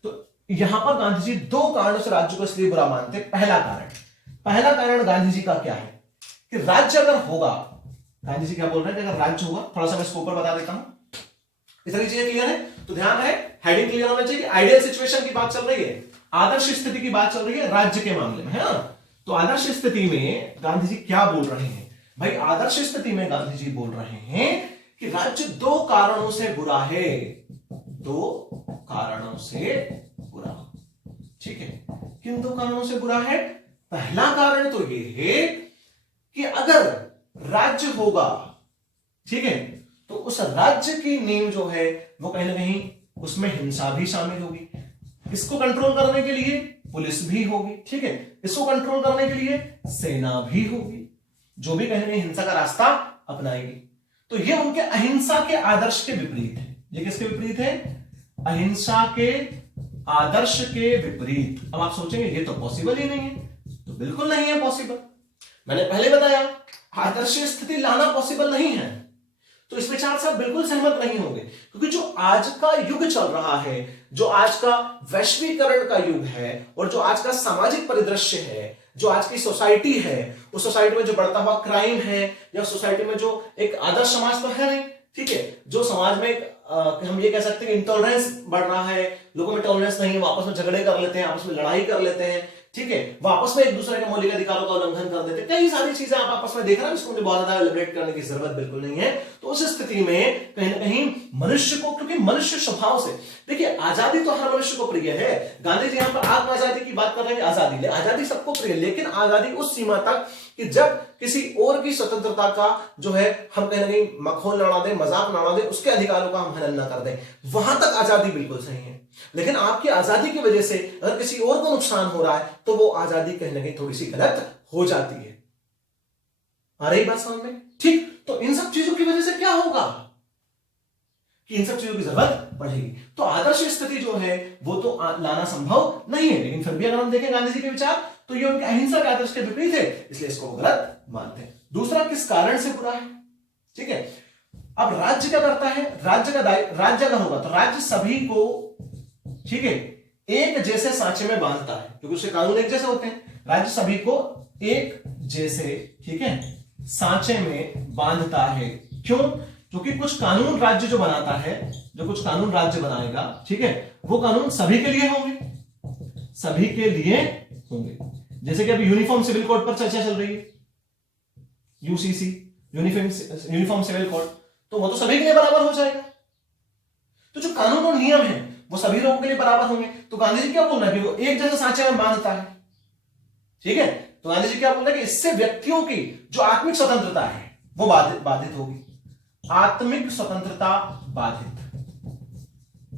तो यहां पर गांधी जी दो कारणों से राज्य को इसलिए बुरा मानते हैं। पहला कारण गांधी जी का क्या है कि राज्य अगर होगा, गांधी जी क्या बोल रहे हैं कि अगर राज्य होगा, थोड़ा सा मैं इसको ऊपर बता देता हूं, इतनी चीजें क्लियर है तो ध्यान रहे, हेडिंग क्लियर होना चाहिए। आइडियल सिचुएशन की बात चल रही है, आदर्श स्थिति की बात चल रही है राज्य के मामले में, है ना। तो आदर्श स्थिति में गांधी जी क्या बोल रहे हैं भाई? आदर्श स्थिति में गांधी जी बोल रहे हैं कि राज्य दो कारणों से बुरा है, दो कारणों से बुरा, ठीक है। किन दो कारणों से बुरा है? पहला कारण तो ये है कि अगर राज्य होगा, ठीक है, तो उस राज्य की नींव जो है वो कहीं ना कहीं उसमें हिंसा भी शामिल होगी। इसको कंट्रोल करने के लिए पुलिस भी होगी, ठीक है, इसको कंट्रोल करने के लिए सेना भी होगी, जो भी कहीं ना कहीं हिंसा का रास्ता अपनाएगी। तो ये उनके अहिंसा के आदर्श के विपरीत है। ये किसके विपरीत है? अहिंसा के आदर्श के विपरीत। अब आप सोचेंगे ये तो पॉसिबल ही नहीं है, तो बिल्कुल नहीं है पॉसिबल। मैंने पहले बताया आदर्श स्थिति लाना पॉसिबल नहीं है, तो इस विचार से आप बिल्कुल सहमत नहीं होंगे, क्योंकि जो आज का युग चल रहा है, जो आज का वैश्वीकरण का युग है, और जो आज का सामाजिक परिदृश्य है, जो आज की सोसाइटी है, उस सोसाइटी में जो बढ़ता हुआ क्राइम है, या सोसाइटी में जो एक आदर्श समाज तो है नहीं, ठीक है, जो समाज में हम ये कह सकते हैं इंटॉलरेंस बढ़ रहा है, लोगों में टॉलरेंस नहीं है, आपस में झगड़े कर लेते हैं, आपस में लड़ाई कर लेते हैं, ठीक है, वापस में एक दूसरे के मौलिक अधिकारों का उल्लंघन कर देते हैं, कई सारी चीजें आप आपस में देख रहे हैं, इसको मुझे बहुत ज्यादा एलिब्रेट करने की जरूरत बिल्कुल नहीं है। तो उस स्थिति में कहीं ना कहीं मनुष्य को, क्योंकि मनुष्य स्वभाव से, देखिए आजादी तो हर मनुष्य को प्रिय है। गांधी जी यहाँ पर आत्म आजादी की बात कर रहे हैं, आजादी सबको प्रिय, लेकिन आजादी उस सीमा तक कि जब किसी और की स्वतंत्रता का जो है हम कहीं ना कहीं मखौल ना दें, मजाक ना दें, उसके अधिकारों का हम हनन ना कर दें, वहां तक आजादी बिल्कुल सही है। लेकिन आपकी आजादी की वजह से अगर किसी और को नुकसान हो रहा है तो वो आजादी कहीं ना कहीं थोड़ी सी गलत हो जाती है। आ रही बात समझ में? ठीक, तो इन सब चीजों की वजह से क्या होगा कि इन सब चीजों की जरूरत पड़ेगी। तो आदर्श स्थिति जो है वो तो लाना संभव नहीं है, लेकिन फिर भी अगर हम देखें गांधी जी के विचार तो ये उनके अहिंसा के आदर्श के विपरीत है, इसलिए इसको गलत मानते हैं। दूसरा, किस कारण से बुरा है, ठीक है। अब राज्य क्या करता है? राज्य अगर होगा तो राज्य सभी को, ठीक है, एक जैसे सांचे में बांधता है, क्योंकि उसके कानून एक जैसे होते हैं। राज्य सभी को एक जैसे, ठीक है, सांचे में बांधता है। क्यों? क्योंकि कुछ कानून राज्य जो बनाता है, जो कुछ कानून राज्य बनाएगा, ठीक है, वो कानून सभी के लिए होंगे, सभी के लिए होंगे। जैसे कि अभी यूनिफॉर्म सिविल कोड पर चर्चा चल रही है, यूसीसी, यूनिफॉर्म सिविल कोड, तो वो तो सभी के लिए बराबर हो जाएगा। तो जो कानून और नियम है वो सभी लोगों के लिए बराबर होंगे। तो गांधी जी क्या बोल रहे हैं कि वो एक जैसे सांचे में बांधता है, ठीक है। तो गांधी जी क्या बोल रहे हैं कि इससे व्यक्तियों की जो आत्मिक स्वतंत्रता है वो बाधित होगी। आत्मिक स्वतंत्रता बाधित,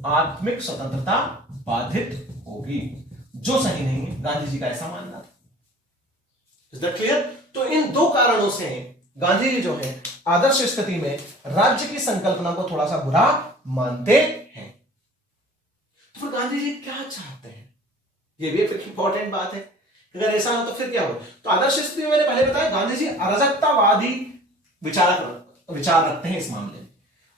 आत्मिक स्वतंत्रता बाधित होगी, जो सही नहीं है। गांधी जी का ऐसा मानना था। Is that clear? तो इन दो कारणों से गांधी जी जो है आदर्श स्थिति में राज्य की संकल्पना को थोड़ा सा बुरा मानते हैं। तो फिर गांधी जी क्या चाहते हैं, ये भी एक इंपॉर्टेंट बात है। अगर ऐसा हो तो फिर क्या हो? तो आदर्श स्थिति में मैंने पहले बताया गांधी जी अराजकतावादी विचार रखते हैं इस मामले में।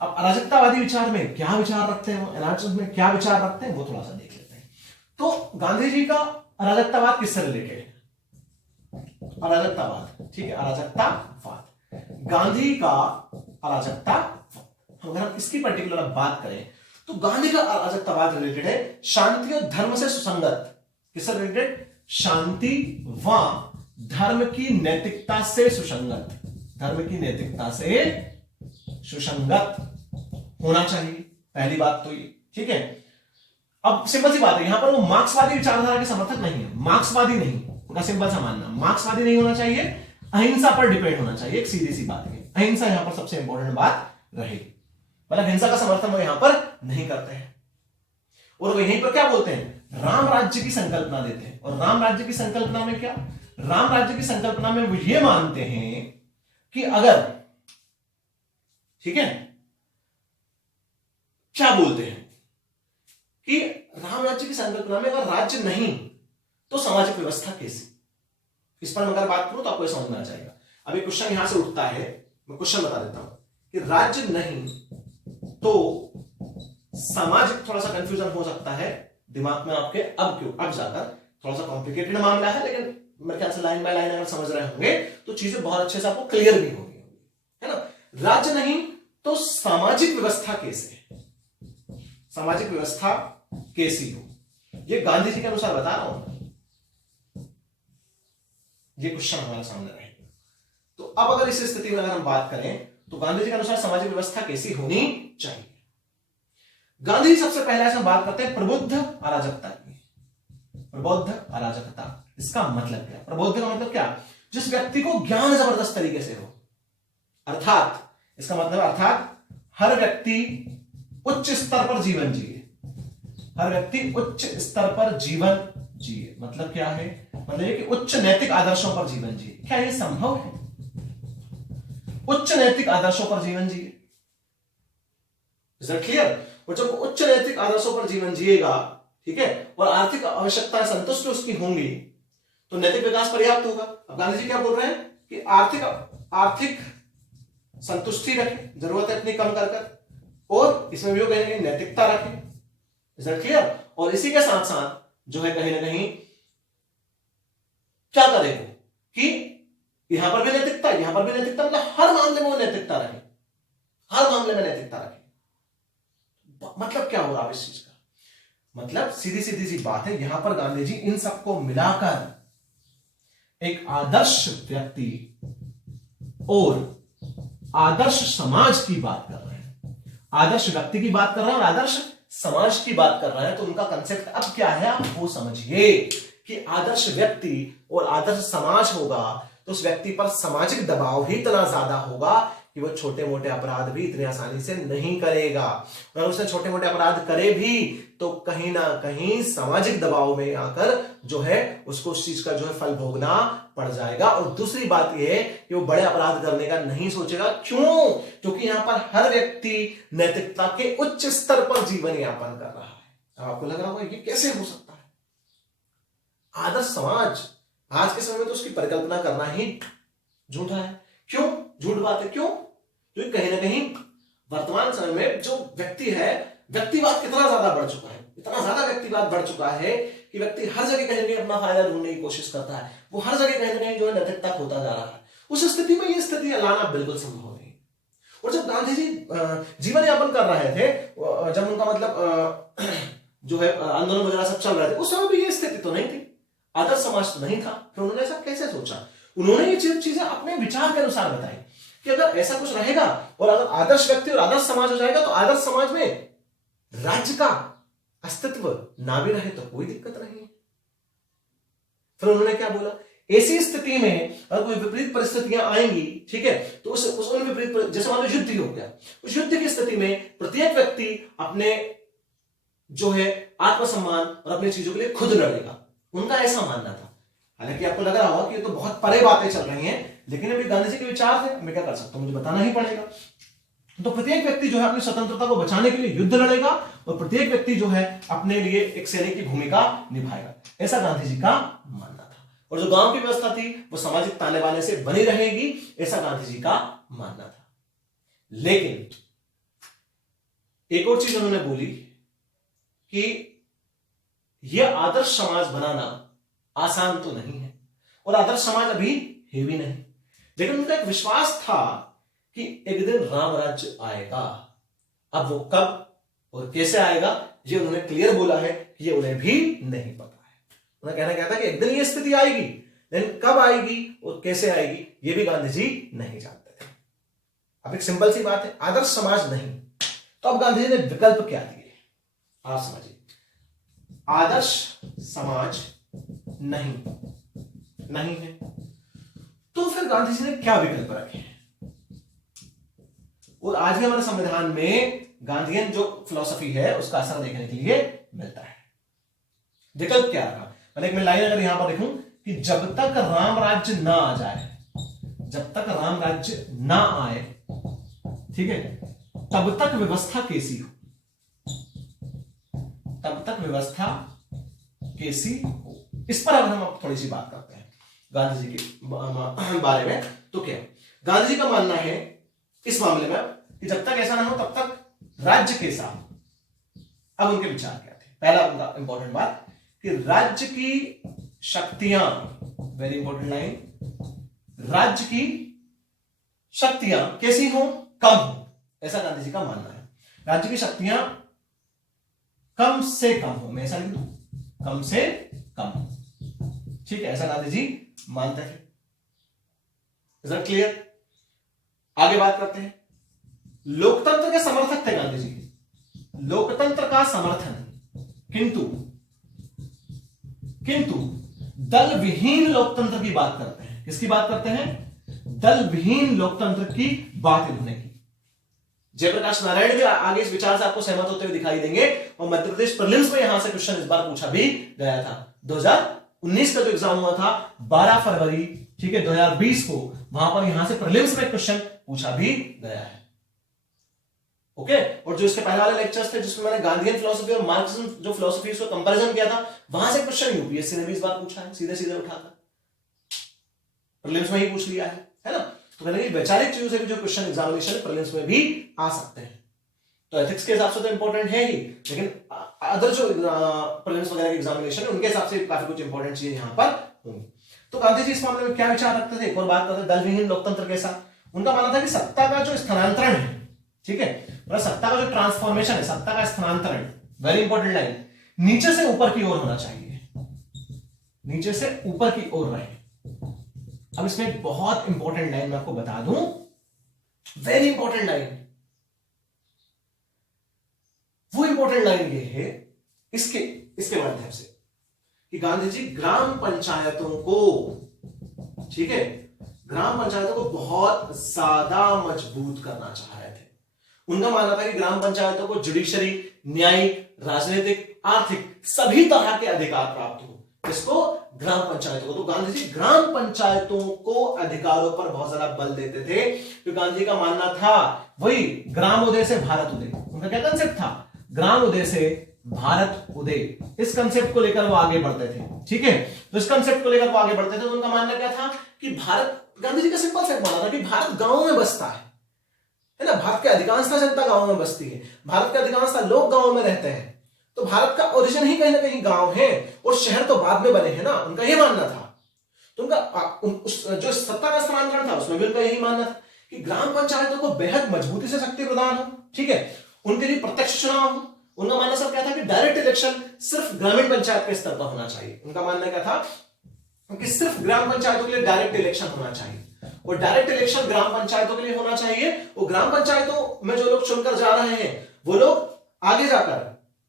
अब अराजकतावादी विचार में क्या विचार रखते हैं, एनालिसिस में क्या विचार रखते हैं, वो थोड़ा सा देख लेते हैं। तो गांधी जी का अराजकतावाद किससे रिलेटेड है? अराजकतावाद, ठीक है, अराजकतावाद, गांधी का अराजकतावाद। अगर हम इसकी पर्टिकुलर बात करें तो गांधी का अराजकतावाद रिलेटेड है शांति और धर्म से सुसंगत। किससे रिलेटेड? शांति व धर्म की नैतिकता से सुसंगत, धर्म की नैतिकता से सुसंगत होना चाहिए। पहली बात तो ये, ठीक है। अब सिंपल सी बात है, यहां पर वो मार्क्सवादी विचारधारा के समर्थक नहीं है, मार्क्सवादी नहीं, उनका सिंपल सा मानना मार्क्सवादी नहीं होना चाहिए, अहिंसा पर डिपेंड होना चाहिए। एक सीधी सी बात है, अहिंसा यहां पर सबसे इंपॉर्टेंट बात रहेगी। मतलब हिंसा का समर्थन वो यहां पर नहीं करते हैं। और वो यहीं पर क्या बोलते हैं? राम राज्य की संकल्पना देते हैं। और राम राज्य की संकल्पना में क्या? राम राज्य की संकल्पना में वो ये मानते हैं कि अगर, ठीक है, क्या बोलते हैं कि राम राज्य की संकल्पना में अगर राज्य नहीं तो सामाजिक व्यवस्था कैसी? इस पर अगर बात करूं तो आपको समझ में आ जाएगा। अभी क्वेश्चन यहां से उठता है, मैं क्वेश्चन बता देता हूं कि राज्य नहीं तो सामाजिक, थोड़ा सा कंफ्यूजन हो सकता है दिमाग में आपके। अब क्यों? अब जाकर थोड़ा सा कॉम्प्लिकेटेड मामला है, लेकिन मेरे ख्याल से लाइन बाय लाइन अगर समझ रहे होंगे तो चीजें बहुत अच्छे से आपको क्लियर भी होंगी, है ना। राज्य नहीं तो सामाजिक व्यवस्था कैसे, सामाजिक व्यवस्था कैसी हो, ये गांधी जी के अनुसार बता रहा हूं। ये क्वेश्चन हमारे सामने रहेगा। तो अब अगर इस स्थिति में अगर हम बात करें तो गांधी जी के अनुसार सामाजिक व्यवस्था कैसी होनी चाहिए? गांधी जी सबसे पहले ऐसा बात करते हैं प्रबुद्ध अराजकता की। प्रबुद्ध अराजकता, इसका मतलब क्या? प्रबुद्ध का मतलब क्या? जिस व्यक्ति को ज्ञान जबरदस्त तरीके से हो, अर्थात इसका मतलब अर्थात हर व्यक्ति उच्च स्तर पर जीवन जिए, हर व्यक्ति उच्च स्तर पर जीवन जिए। मतलब क्या है? मतलब ये कि उच्च नैतिक आदर्शों पर जीवन जिए। क्या ये संभव है? उच्च नैतिक आदर्शों पर जीवन जिए, इज दैट क्लियर? और जब उच्च नैतिक आदर्शों पर जीवन जिएगा, ठीक है, और आर्थिक आवश्यकताएं संतुष्ट उसकी होंगी तो नैतिक विकास पर्याप्त होगा। अब गांधी जी क्या बोल रहे हैं कि आर्थिक संतुष्टि रखें, जरूरत है अपनी कम कर, और इसमें भी वो कहेंगे नैतिकता रखें। Is that clear? और इसी के साथ साथ जो है कहीं ना कहीं क्या करेंगे कि यहां पर भी नैतिकता, यहां पर भी नैतिकता, मतलब हर मामले में वो नैतिकता रखे, हर मामले में नैतिकता रखे। मतलब क्या हो रहा है इस चीज का? मतलब सीधी सीधी सी बात है, यहां पर गांधी जी इन सबको मिलाकर एक आदर्श व्यक्ति और आदर्श समाज की बात कर रहे हैं। आदर्श व्यक्ति की बात कर रहे हैं और आदर्श समाज की बात कर रहे हैं। तो उनका कंसेप्ट अब क्या है आप वो समझिए कि आदर्श व्यक्ति और आदर्श समाज होगा तो उस व्यक्ति पर सामाजिक दबाव भी इतना ज्यादा होगा कि वो छोटे मोटे अपराध भी इतनी आसानी से नहीं करेगा। अगर उसने छोटे मोटे अपराध करे भी तो कहीं ना कहीं सामाजिक दबाव में आकर जो है उसको उस चीज का जो है फल भोगना पड़ जाएगा। और दूसरी बात यह है कि वो बड़े अपराध करने का नहीं सोचेगा। क्यों? क्योंकि यहां पर हर व्यक्ति नैतिकता के उच्च स्तर पर जीवन यापन कर रहा है। अब आपको लग रहा होगा ये कैसे हो सकता है? आदर्श समाज आज के समय में तो उसकी परिकल्पना करना ही झूठा है। क्यों झूठ बात है? क्यों? क्योंकि कहीं ना कहीं वर्तमान समय में जो व्यक्ति है, व्यक्तिवाद कितना ज्यादा बढ़ चुका है, इतना ज्यादा व्यक्तिवाद बढ़ चुका है कि व्यक्ति हर जगह कहीं ना कहीं अपना फायदा ढूंढने की कोशिश करता है। वो हर जगह कहीं ना कहीं जो है नैतिकता खोता जा रहा है। उस स्थिति में ये स्थिति लाना बिल्कुल संभव नहीं। और जब गांधी जी जीवन यापन कर रहे थे, जब उनका मतलब जो है आंदोलन वगैरह सब चल रहे थे, उस समय भी ये स्थिति तो नहीं थी, आदर्श समाज तो नहीं था। फिर उन्होंने ऐसा कैसे सोचा? उन्होंने ये चीजें अपने विचार के अनुसार बताई कि अगर ऐसा कुछ रहेगा और अगर आदर्श व्यक्ति और आदर्श समाज हो जाएगा तो आदर्श समाज में राज्य का अस्तित्व ना भी रहे तो कोई दिक्कत नहीं है। फिर उन्होंने क्या बोला, ऐसी स्थिति में अगर कोई विपरीत परिस्थितियां आएंगी, ठीक है, तो उस विपरीत, जैसे मान लो युद्ध ही हो गया, उस युद्ध की स्थिति में प्रत्येक व्यक्ति अपने जो है आत्मसम्मान और अपनी चीजों के लिए खुद लड़ेगा, उनका ऐसा मानना था। हालांकि आपको लग रहा होगा कि ये तो बहुत परे बातें चल रही हैं, लेकिन अभी गांधी जी के विचार थे, मैं क्या कर सकता हूं, मुझे बताना ही पड़ेगा। तो प्रत्येक व्यक्ति जो है अपनी स्वतंत्रता को बचाने के लिए युद्ध लड़ेगा और प्रत्येक व्यक्ति जो है अपने लिए एक सैनिक की भूमिका निभाएगा, ऐसा गांधी जी का मानना था। और जो गांव की व्यवस्था थी वो सामाजिक ताने बाने से बनी रहेगी, ऐसा गांधी जी का मानना था। लेकिन एक और चीज उन्होंने बोली कि यह आदर्श समाज बनाना आसान तो नहीं है और आदर्श समाज अभी है भी नहीं, लेकिन उनका एक विश्वास था कि एक दिन राम राज्य आएगा। अब वो कब और कैसे आएगा ये उन्होंने क्लियर बोला है कि ये उन्हें भी नहीं पता है। उन्हें कहना क्या था कि एक दिन ये स्थिति आएगी, लेकिन कब आएगी और कैसे आएगी ये भी गांधी जी नहीं जानते थे। अब एक सिंपल सी बात है, आदर्श समाज नहीं, तो अब गांधी जी ने विकल्प क्या दिए आप समझिए। आदर्श समाज नहीं है, तो फिर गांधी जी ने क्या विकल्प रखे हैं? और आज भी हमारे संविधान में गांधीयन जो फिलॉसफी है उसका असर देखने के लिए मिलता है। विकल्प क्या रहा? मैंने एक लाइन अगर यहां पर लिखूं कि जब तक राम राज्य ना आ जाए, जब तक राम राज्य ना आए, ठीक है, तब तक व्यवस्था कैसी हो, तब तक व्यवस्था कैसी हो। इस पर अब हम थोड़ी सी बात करते हैं गांधी जी के बारे में। तो क्या गांधी जी का मानना है इस मामले में कि जब तक ऐसा ना हो तब तक राज्य कैसा हो। अब उनके विचार क्या थे? पहला उनका इंपॉर्टेंट बात कि राज्य की शक्तियां, वेरी इंपॉर्टेंट लाइन, राज्य की शक्तियां कैसी हो, कम हो, ऐसा गांधी जी का मानना है। राज्य की शक्तियां कम से कम हो, मैं ऐसा लिख दूं, कम से कम हो, ठीक है, ऐसा गांधी जी मानते थे। Is that clear? आगे बात करते हैं। लोकतंत्र के समर्थक थे गांधी जी, लोकतंत्र का समर्थन, किंतु दल विहीन लोकतंत्र की बात करते हैं। किसकी बात करते हैं? दल विहीन लोकतंत्र की बात इन्होंने की। जयप्रकाश नारायण भी आगे इस विचार से आपको सहमत होते हुए दिखाई देंगे और मध्य प्रदेश प्रीलिम्स में यहां से क्वेश्चन इस बार पूछा भी गया था। 2019 का जो एग्जाम हुआ था 12 फरवरी, ठीक है, 2020 को, वहां पर यहां से प्रीलिम्स में क्वेश्चन पूछा भी गया है। ओके, और जो इसके पहले वाले लेक्चर्स थे जिसमें मैंने गांधीयन फिलॉसफी और मार्क्सिज्म जो फिलॉसफी उसको कंपैरिजन किया था, वहां से क्वेश्चन यूपीएससी ने भी इस बार पूछा है, सीधे सीधे उठाकर प्रीलिम्स में ही पूछ लिया है ना। तो मैंने वैचारिक चीजों से भी जो क्वेश्चन एग्जामिनेशन प्रीलिम्स में भी आ सकते हैं। तो एथिक्स के हिसाब से तो इंपॉर्टेंट है ही, लेकिन अदर जो प्रीलिम्स वगैरह के एग्जामिनेशन है उनके हिसाब से काफी कुछ इंपॉर्टेंट चीजें यहां पर होंगी। तो गांधी जी इस मामले में क्या विचार रखते थे? एक और बात करते हैं, दल विहीन लोकतंत्र कैसा। उनका मानना था कि सत्ता का जो स्थानांतरण है, ठीक है, मतलब सत्ता का जो ट्रांसफॉर्मेशन है, सत्ता का स्थानांतरण, वेरी इंपॉर्टेंट लाइन, नीचे से ऊपर की ओर होना चाहिए, नीचे से ऊपर की ओर रहे। अब इसमें एक बहुत इंपॉर्टेंट लाइन मैं आपको बता दूं, वेरी इंपॉर्टेंट लाइन, वो इंपॉर्टेंट लाइन ये है इसके माध्यम से कि गांधी जी ग्राम पंचायतों को, ठीक है, ग्राम पंचायतों को बहुत ज्यादा मजबूत करना चाह रहे थे। उनका मानना था कि ग्राम पंचायतों को जुडिशरी, न्यायिक, राजनीतिक, आर्थिक सभी तरह के अधिकार प्राप्त हो। किसको? ग्राम पंचायतों को। तो गांधी जी ग्राम पंचायतों को अधिकारों पर बहुत ज्यादा बल देते थे। तो गांधी जी का मानना था वही ग्राम उदय से भारत उदय। उनका क्या कंसेप्ट था? ग्राम उदय से भारत उदय। इस कंसेप्ट को लेकर वो आगे बढ़ते थे, ठीक है। तो इस कंसेप्ट को लेकर वो आगे बढ़ते थे। तो उनका मानना क्या था कि भारत, गांधी जी का सिंपल सा मानना था कि भारत गांवों में बसता है ना, भारत की अधिकांशता जनता गांवों में बसती है, भारत के अधिकांशता लोग गांवों में रहते हैं। तो भारत का ओरिजिन ही कहीं ना कहीं गांव है और शहर तो बाद में बने हैं ना, उनका यह मानना था। तो उनका जो सत्ता का स्थानांतरण था उसमें भी उनका यही मानना था कि ग्राम पंचायतों को बेहद मजबूती से शक्ति प्रदान हो, ठीक है, उनके लिए प्रत्यक्ष चुनाव हो उनका मानना सर क्या था कि डायरेक्ट इलेक्शन सिर्फ ग्रामीण पंचायत के स्तर पर होना चाहिए। उनका मानना क्या था कि सिर्फ ग्राम पंचायतों के लिए डायरेक्ट इलेक्शन होना चाहिए, और डायरेक्ट इलेक्शन ग्राम पंचायतों के लिए होना चाहिए। वो ग्राम पंचायतों में जो लोग चुनकर जा रहे हैं वो लोग आगे जाकर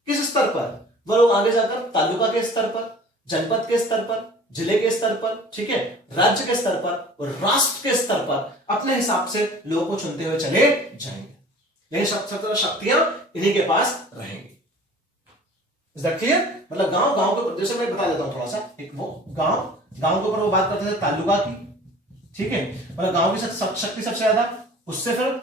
किस स्तर पर, वो लोग आगे जाकर तालुका के स्तर पर, जनपद के स्तर पर, जिले के स्तर पर, ठीक है, राज्य के स्तर पर और राष्ट्र के स्तर पर अपने हिसाब से लोगों को चुनते हुए चले जाएंगे। यानी शक्तियां इन्हीं के पास रहेंगी। Is that clear? मतलब गांव के, जैसे मैं बता देता हूं थोड़ा सा, एक वो गांव के ऊपर वो बात करते थे तालुका की, ठीक है, मतलब गांव की शक्ति सबसे ज्यादा, उससे फिर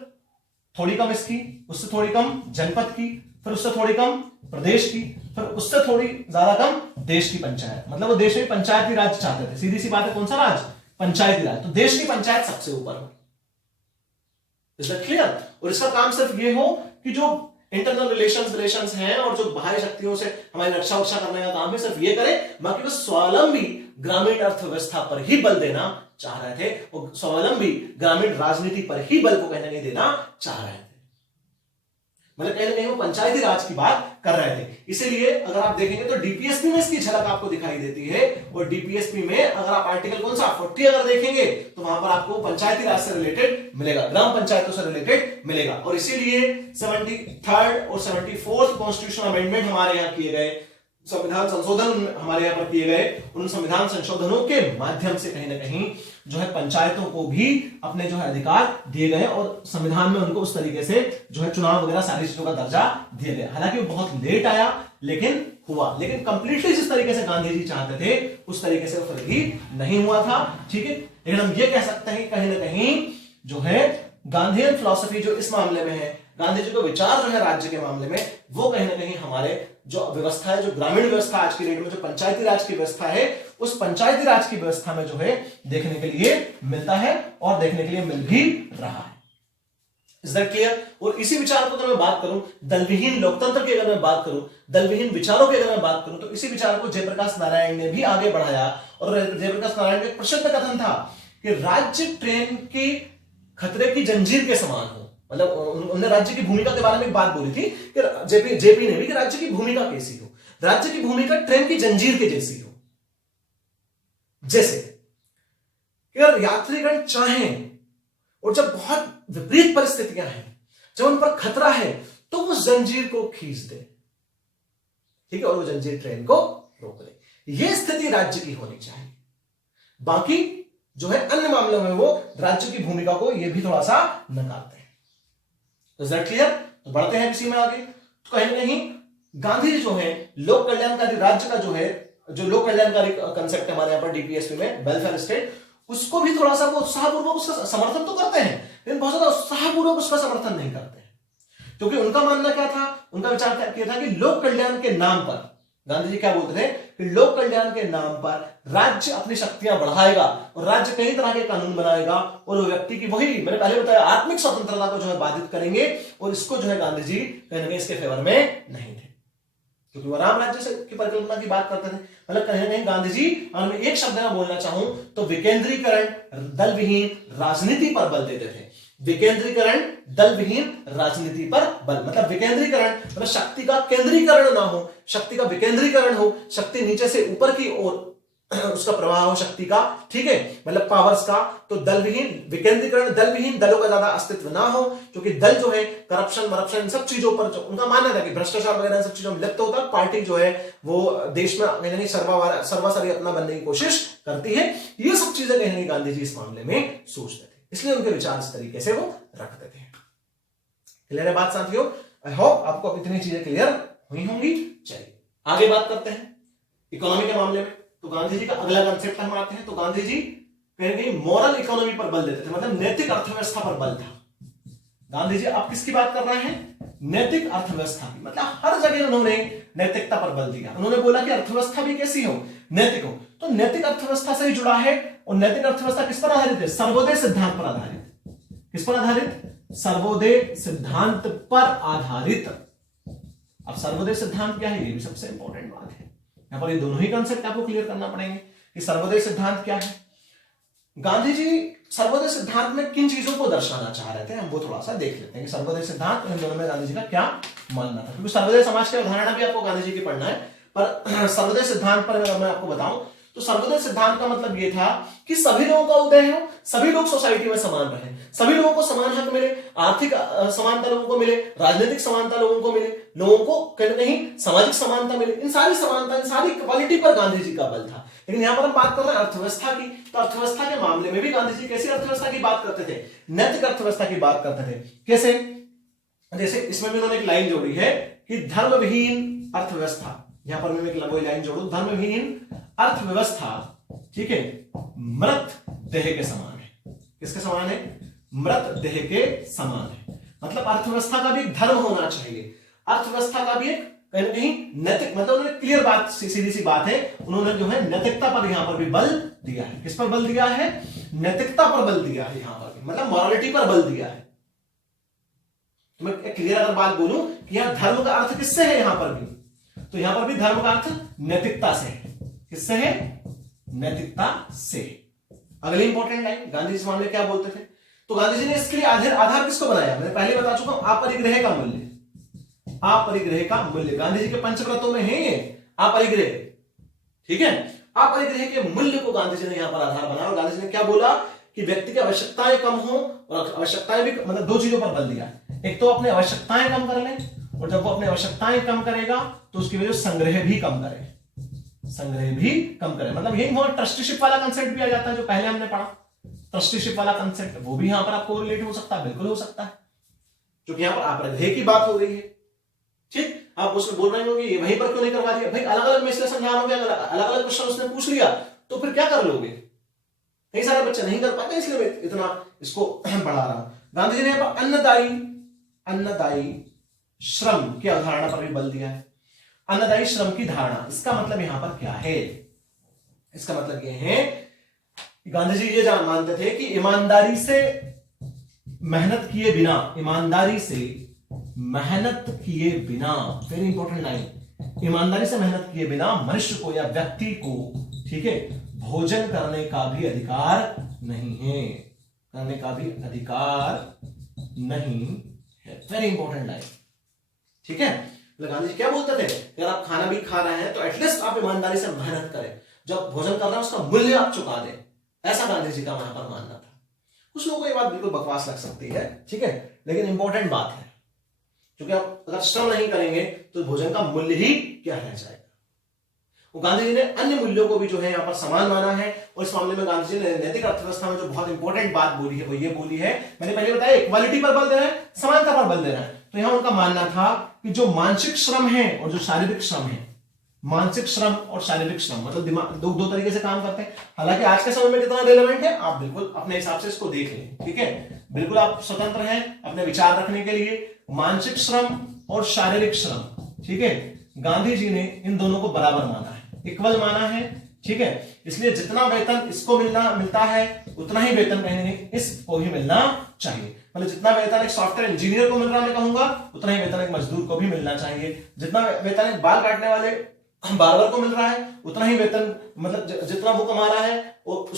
थोड़ी कम इसकी, उससे थोड़ी कम जनपद की, फिर उससे थोड़ी कम प्रदेश की, फिर उससे थोड़ी ज्यादा कम देश की पंचायत। मतलब वो देश में पंचायती राज चाहते थे। सीधी सी बात है, कौन सा राज? पंचायती राज। तो देश की पंचायत सबसे ऊपर हो। Is that clear? और इसका काम सिर्फ ये हो कि जो इंटरनल रिलेशंस हैं और जो बाह्य शक्तियों से हमारी रक्षा करने का काम है, सिर्फ ये करे। बाकी वो स्वावलंबी ग्रामीण अर्थव्यवस्था पर ही बल देना चाह रहे थे, और स्वावलंबी ग्रामीण राजनीति पर ही बल को कहीं ना कहीं देना चाह रहे थे। मतलब कहीं ना कहीं वो पंचायती राज की बात कर रहे थे। इसीलिए अगर आप देखेंगे तो डीपीएसपी में इसकी झलक आपको दिखाई देती है, और डीपीएसपी में अगर आप आर्टिकल कौन सा 40 अगर देखेंगे तो वहां पर आपको पंचायती राज से रिलेटेड मिलेगा, ग्राम पंचायतों से रिलेटेड मिलेगा। और इसीलिए 73rd और 74th कॉन्स्टिट्यूशन अमेंडमेंट हमारे यहाँ किए गए, संविधान संशोधन हमारे यहाँ पर किए गए। उन संविधान संशोधनों के माध्यम से कहीं ना कहीं जो है पंचायतों को भी अपने जो है अधिकार दिए गए, और संविधान में उनको उस तरीके से जो है चुनाव वगैरह सारी चीजों का दर्जा दिया गया। हालांकि वो बहुत लेट आया, लेकिन हुआ। लेकिन कंप्लीटली जिस तरीके से गांधी जी चाहते थे उस तरीके से फिर भी नहीं हुआ था, ठीक है। लेकिन हम ये कह सकते हैं कहीं ना कहीं जो है गांधीयन फिलॉसफी जो इस मामले में है, गांधी जी का विचार जो है राज्य के मामले में, वो कहीं ना कहीं हमारे जो व्यवस्था है, जो ग्रामीण व्यवस्था आज की डेट में जो पंचायती राज की व्यवस्था है, उस पंचायती राज की व्यवस्था में जो है देखने के लिए मिलता है और देखने के लिए मिल भी रहा है। Is that clear? और इसी विचार को अगर मैं बात करूं, दलविहीन लोकतंत्र की अगर मैं बात करूं, दलविहीन विचारों की अगर मैं बात करूं, तो इसी विचार को जयप्रकाश नारायण ने भी आगे बढ़ाया। और जयप्रकाश नारायण का एक प्रसिद्ध कथन था कि राज्य ट्रेन की खतरे की जंजीर के समान हो। मतलब उन्होंने राज्य की भूमिका के बारे में एक बात बोली थी कि जेपी ने भी, कि राज्य की भूमिका कैसी हो, राज्य की भूमिका ट्रेन की जंजीर के जैसी हो। जैसे कि अगर यात्रीगण चाहें और जब बहुत विपरीत परिस्थितियां हैं, जब उन पर खतरा है, तो वो जंजीर को खींच दे, ठीक है, और वो जंजीर ट्रेन को रोक दे। ये स्थिति राज्य की होनी चाहिए। बाकी जो है अन्य मामलों में वो राज्य की भूमिका को ये भी थोड़ा सा नकारते हैं। Is that clear? तो बढ़ते हैं इसी में आगे। तो कहीं ना कहीं गांधी जी जो है लोक कल्याणकारी राज्य का जो है, जो लोक कल्याणकारी कंसेप्ट है हमारे यहाँ पर डीपीएसपी में, वेलफेयर स्टेट, उसको भी थोड़ा सा वो उत्साहपूर्वक उसका समर्थन तो करते हैं, लेकिन बहुत ज्यादा उत्साहपूर्वक उसका समर्थन नहीं करते हैं। क्योंकि उनका मानना क्या था, उनका विचार क्या था कि लोक कल्याण के नाम पर, गांधी जी क्या बोलते थे कि लोक कल्याण के नाम पर राज्य अपनी शक्तियां बढ़ाएगा और राज्य कई तरह के कानून बनाएगा, और वो व्यक्ति की, वही मैंने पहले बताया, आत्मिक स्वतंत्रता को जो है बाधित करेंगे। और इसको जो है गांधी जी कहीं ना कहीं इसके फेवर में नहीं थे, क्योंकि वो राम राज्य से की परिकल्पना की बात करते थे। मतलब कहीं ना कहीं गांधी जी, अगर मैं एक शब्द में बोलना चाहूं तो विकेंद्रीकरण, दलविहीन राजनीति पर बल देते थे। विकेंद्रीकरण, दलविहीन राजनीति पर बल। मतलब विकेंद्रीकरण मतलब शक्ति का केंद्रीकरण ना हो, शक्ति का विकेंद्रीकरण हो, शक्ति नीचे से ऊपर की ओर उसका प्रवाह हो शक्ति का, ठीक है, मतलब पावर्स का। तो दलविहीन, विकेंद्रीकरण, दलविहीन, दलों का ज्यादा अस्तित्व ना हो, क्योंकि दल जो है करप्शन वरप्शन इन सब चीजों पर, जो उनका मानना था कि भ्रष्टाचार वगैरह इन सब चीजों में लिप्त होता, पार्टी जो है वो देश में कहीं ना कहीं सर्वासरी अपना बनने की कोशिश करती है। ये सब चीजें कहीं ना कहीं गांधी जी इस मामले में सोचते थे, इसलिए उनके विचार इस तरीके से वो रखते थे। क्लियर है बात साथियों? आई होप आपको अब इतनी चीजें क्लियर हुई होंगी। चलिए आगे बात करते हैं इकोनॉमी के मामले में। तो गांधी जी का अगला कंसेप्ट हम आते हैं। तो गांधी जी कहीं ना कहीं मॉरल इकोनॉमी पर बल देते थे, मतलब नैतिक अर्थव्यवस्था पर बल था। गांधी जी आप किसकी बात कर रहे हैं? नैतिक अर्थव्यवस्था की। मतलब हर जगह उन्होंने नैतिकता पर बल दिया। उन्होंने बोला कि अर्थव्यवस्था भी कैसी हो? नैतिक हो। तो नैतिक अर्थव्यवस्था से ही जुड़ा है, और नैतिक अर्थव्यवस्था किस पर आधारित है? सर्वोदय सिद्धांत पर आधारित। किस पर आधारित? सर्वोदय सिद्धांत पर आधारित। अब सर्वोदय सिद्धांत क्या है, ये भी सबसे इंपॉर्टेंट बात है। यहां पर ये दोनों ही कंसेप्ट आपको क्लियर करना पड़ेंगे कि सर्वोदय सिद्धांत क्या है। गांधी जी सर्वोदय सिद्धांत में किन चीजों को दर्शाना चाह रहे थे, हम वो थोड़ा सा देख लेते हैं कि सर्वोदय सिद्धांत इन दोनों में गांधी जी का क्या मानना था, क्योंकि सर्वोदय समाज की अवधारणा भी आपको गांधी जी की पढ़ना है, पर सर्वोदय सिद्धांत पर अगर मैं आपको बताऊं तो सर्वोदय सिद्धांत का मतलब ये था कि सभी लोगों का उदय हो, सभी लोग सोसाइटी में समान रहे, सभी लोगों को समान हक मिले, आर्थिक समानता लोगों को मिले, राजनीतिक समानता लोगों को मिले, लोगों को कहीं ना कहीं सामाजिक समानता मिले। इन सारी समानता, इन सारी इक्वालिटी पर गांधी जी का बल था। लेकिन यहां पर हम बात कर रहे हैं अर्थव्यवस्था की, तो अर्थव्यवस्था के मामले में भी गांधी जी कैसी अर्थव्यवस्था की बात करते थे? नैतिक अर्थव्यवस्था की बात करते थे। कैसे? जैसे इसमें भी उन्होंने एक लाइन जोड़ी है कि धर्मविहीन अर्थव्यवस्था, यहां पर मैं एक लाइन जोड़ू, धर्मविहीन अर्थव्यवस्था, ठीक है, मृत देह के समान है। किसके समान है? मृत देह के समान है। मतलब अर्थव्यवस्था का भी एक धर्म होना चाहिए, अर्थव्यवस्था का भी एक कहीं ना कहीं नैतिक, मतलब उन्होंने क्लियर बात, सीधी सी बात है, उन्होंने जो है नैतिकता पर यहां पर भी बल दिया है। किस पर बल दिया है? नैतिकता पर बल दिया है यहां पर भी, मतलब मॉरलिटी पर बल दिया है। तो मैं क्लियर अगर बात बोलूं कि यहां धर्म का अर्थ किससे है यहां पर भी, तो यहां पर भी धर्म का अर्थ नैतिकता से है। किससे है? नैतिकता से। अगली इंपॉर्टेंट लाइन, गांधी जी इस मामले क्या बोलते थे? तो गांधी जी ने इसके लिए आधार किसको बनाया? मैंने पहले बता चुका हूं, अपरिग्रह का मूल्य, अपरिग्रह का मूल्य गांधी जी के पंचव्रतों में है अपरिग्रह, ठीक है। अपरिग्रह के मूल्य को गांधी जी ने यहां पर आधार बनाया, और गांधी जी ने क्या बोला कि व्यक्ति की आवश्यकताएं कम हो, और आवश्यकताएं भी, मतलब दो चीजों पर बल दिया। एक तो अपने आवश्यकताएं कम कर ले, और जब वो अपनी आवश्यकताएं कम करेगा तो उसकी वजह से संग्रह भी कम करे, संग्रह भी कम करे। मतलब यही वहां ट्रस्टीशिप वाला कंसेप्ट भी आ जाता है जो पहले हमने पढ़ा, ट्रस्टीशिप वाला कंसेप्ट, वो भी यहां पर आपको रिलेट हो सकता है, बिल्कुल हो सकता है, क्योंकि यहां पर अपरिग्रह की बात हो रही है। ठीक, आप उसमें बोल रहे होंगे ये वहीं पर क्यों नहीं करवा दिया? भाई अलग अलग मैं इसलिए समझा रहा हूं, अलग अलग क्वेश्चन उसने पूछ लिया तो फिर क्या कर लोगे? कई सारे बच्चे नहीं कर पाते, इसलिए मैं इतना इसको बढ़ा रहा हूं। गांधी जी ने यहां पर अन्नदायी श्रम की अवधारणा पर भी बल दिया है। अन्नदायी श्रम की धारणा, इसका मतलब यहां पर क्या है? इसका मतलब यह है कि गांधी जी ये मानते थे कि ईमानदारी से मेहनत किए बिना, ईमानदारी से मेहनत किए बिना, वेरी इंपॉर्टेंट लाइन, ईमानदारी से मेहनत किए बिना मनुष्य को या व्यक्ति को, ठीक है, भोजन करने का भी अधिकार नहीं है, करने का भी अधिकार नहीं है। वेरी इंपॉर्टेंट लाइन, ठीक है। गांधी जी क्या बोलते थे? अगर आप खाना भी खा रहे हैं तो एटलीस्ट आप ईमानदारी से मेहनत करें, जब भोजन कर रहे हैं उसका मूल्य आप चुका दें, ऐसा गांधी जी का वहां पर मानना था। कुछ लोगों को ये बात बिल्कुल बकवास लग सकती है, ठीक है, लेकिन इंपॉर्टेंट बात है, क्योंकि आप अगर श्रम नहीं करेंगे तो भोजन का मूल्य ही क्या रह जाएगा। वो गांधी जी ने अन्य मूल्यों को भी जो है यहाँ पर समान माना है, और इस मामले में गांधी जी ने नैतिक अर्थव्यवस्था में जो बहुत इंपॉर्टेंट बात बोली है वो ये बोली है, मैंने पहले बताया, इक्वालिटी पर बल दे रहा है, समानता पर बल दे रहा है। तो यहां उनका मानना था कि जो मानसिक श्रम है और जो शारीरिक श्रम है, मानसिक श्रम और शारीरिक श्रम, मतलब दिमाग दो तरीके से काम करते हैं। हालांकि आज के समय में कितना रेलेवेंट है आप बिल्कुल अपने हिसाब से इसको देख लें, ठीक है, बिल्कुल आप स्वतंत्र हैं अपने विचार रखने के लिए। मानसिक श्रम और शारीरिक श्रम, ठीक है, गांधी जी ने इन दोनों को बराबर माना है, इक्वल माना है, ठीक है। इसलिए जितना वेतन इसको मिलता है उतना ही वेतन कहीं नहीं इसको भी मिलना चाहिए। मतलब जितना वेतन एक सॉफ्टवेयर इंजीनियर को मिल रहा है मैं कहूंगा, उतना ही वेतन एक मजदूर को भी मिलना चाहिए। जितना वेतन एक बाल काटने वाले बार्बर को मिल रहा है उतना ही वेतन, मतलब जितना वो कमा रहा है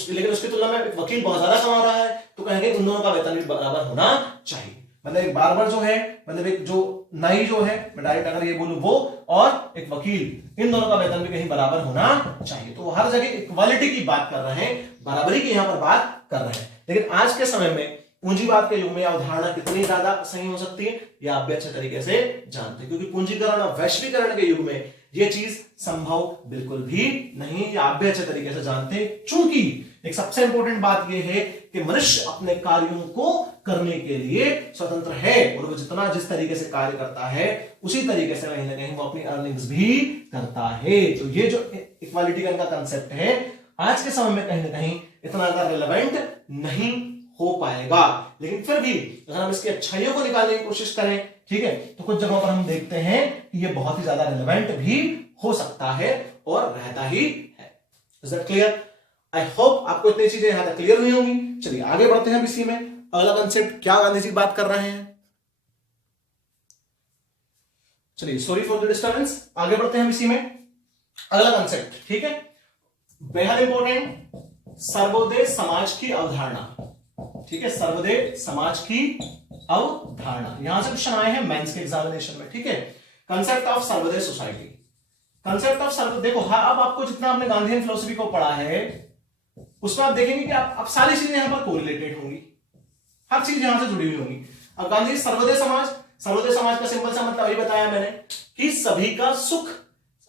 लेकिन उसकी तुलना में एक वकील बहुत ज्यादा कमा रहा है, तो कहेंगे उन दोनों का वेतन भी बराबर होना चाहिए। मतलब एक बार्बर जो है, मतलब एक जो नाई जो है, मैं डायरेक्ट अगर ये बोलूं वो, और एक वकील, इन दोनों का वेतन भी कहीं बराबर होना चाहिए। तो हर जगह इक्वालिटी की बात कर रहे हैं, बराबरी की यहां पर बात कर रहे हैं। लेकिन आज के समय में पूंजीवाद के युग में अवधारणा कितनी ज्यादा सही हो सकती है ये आप भी अच्छे तरीके से जानते हैं, क्योंकि पूंजीकरण और वैश्वीकरण के युग में ये चीज संभव बिल्कुल भी नहीं, ये आप भी अच्छे तरीके से जानते हैं। चूंकि एक सबसे इंपॉर्टेंट बात यह है कि मनुष्य अपने कार्यों को करने के लिए स्वतंत्र है, और वो जिस तरीके से कार्य करता है उसी तरीके से कहीं ना कहीं वो अपनी अर्निंग्स भी करता है। तो ये जो इक्वालिटी का इनका कंसेप्ट है आज के समय में कहीं ना कहीं इतना ज्यादा रिलेवेंट नहीं हो पाएगा, लेकिन फिर भी अगर हम इसकी अच्छाइयों को निकालने की कोशिश करें, ठीक है, तो कुछ जगहों पर हम देखते हैं कि ये बहुत ही ज्यादा रिलेवेंट भी हो सकता है और रहता ही है। Is that clear? I hope आपको इतनी चीजें यहां तक क्लियर हुई होंगी। चलिए आगे बढ़ते हैं इसी में। अगला कंसेप्ट क्या गांधी जी बात कर रहे हैं, चलिए सॉरी फॉर द डिस्टर्बेंस, आगे बढ़ते हैं इसी में। अगला कंसेप्ट, ठीक है, बेहद इंपॉर्टेंट, सर्वोदय समाज की अवधारणा, ठीक है, सर्वोदय समाज की अवधारणा। यहां से क्वेश्चन आए हैं मेंस के एग्जामिनेशन में, ठीक है। Concept of Sarvodaya society, concept of Sarvodaya, देखो अब आपको जितना आपने गांधीयन फिलोसफी को पढ़ा है उसमें आप देखेंगे कि आप सारी चीजें यहां पर कोरिलेटेड होंगी, हर चीज यहां से जुड़ी हुई होंगी। अब गांधी सर्वोदय समाज, सर्वोदय समाज का सिंपल सा मतलब अभी बताया मैंने कि सभी का सुख,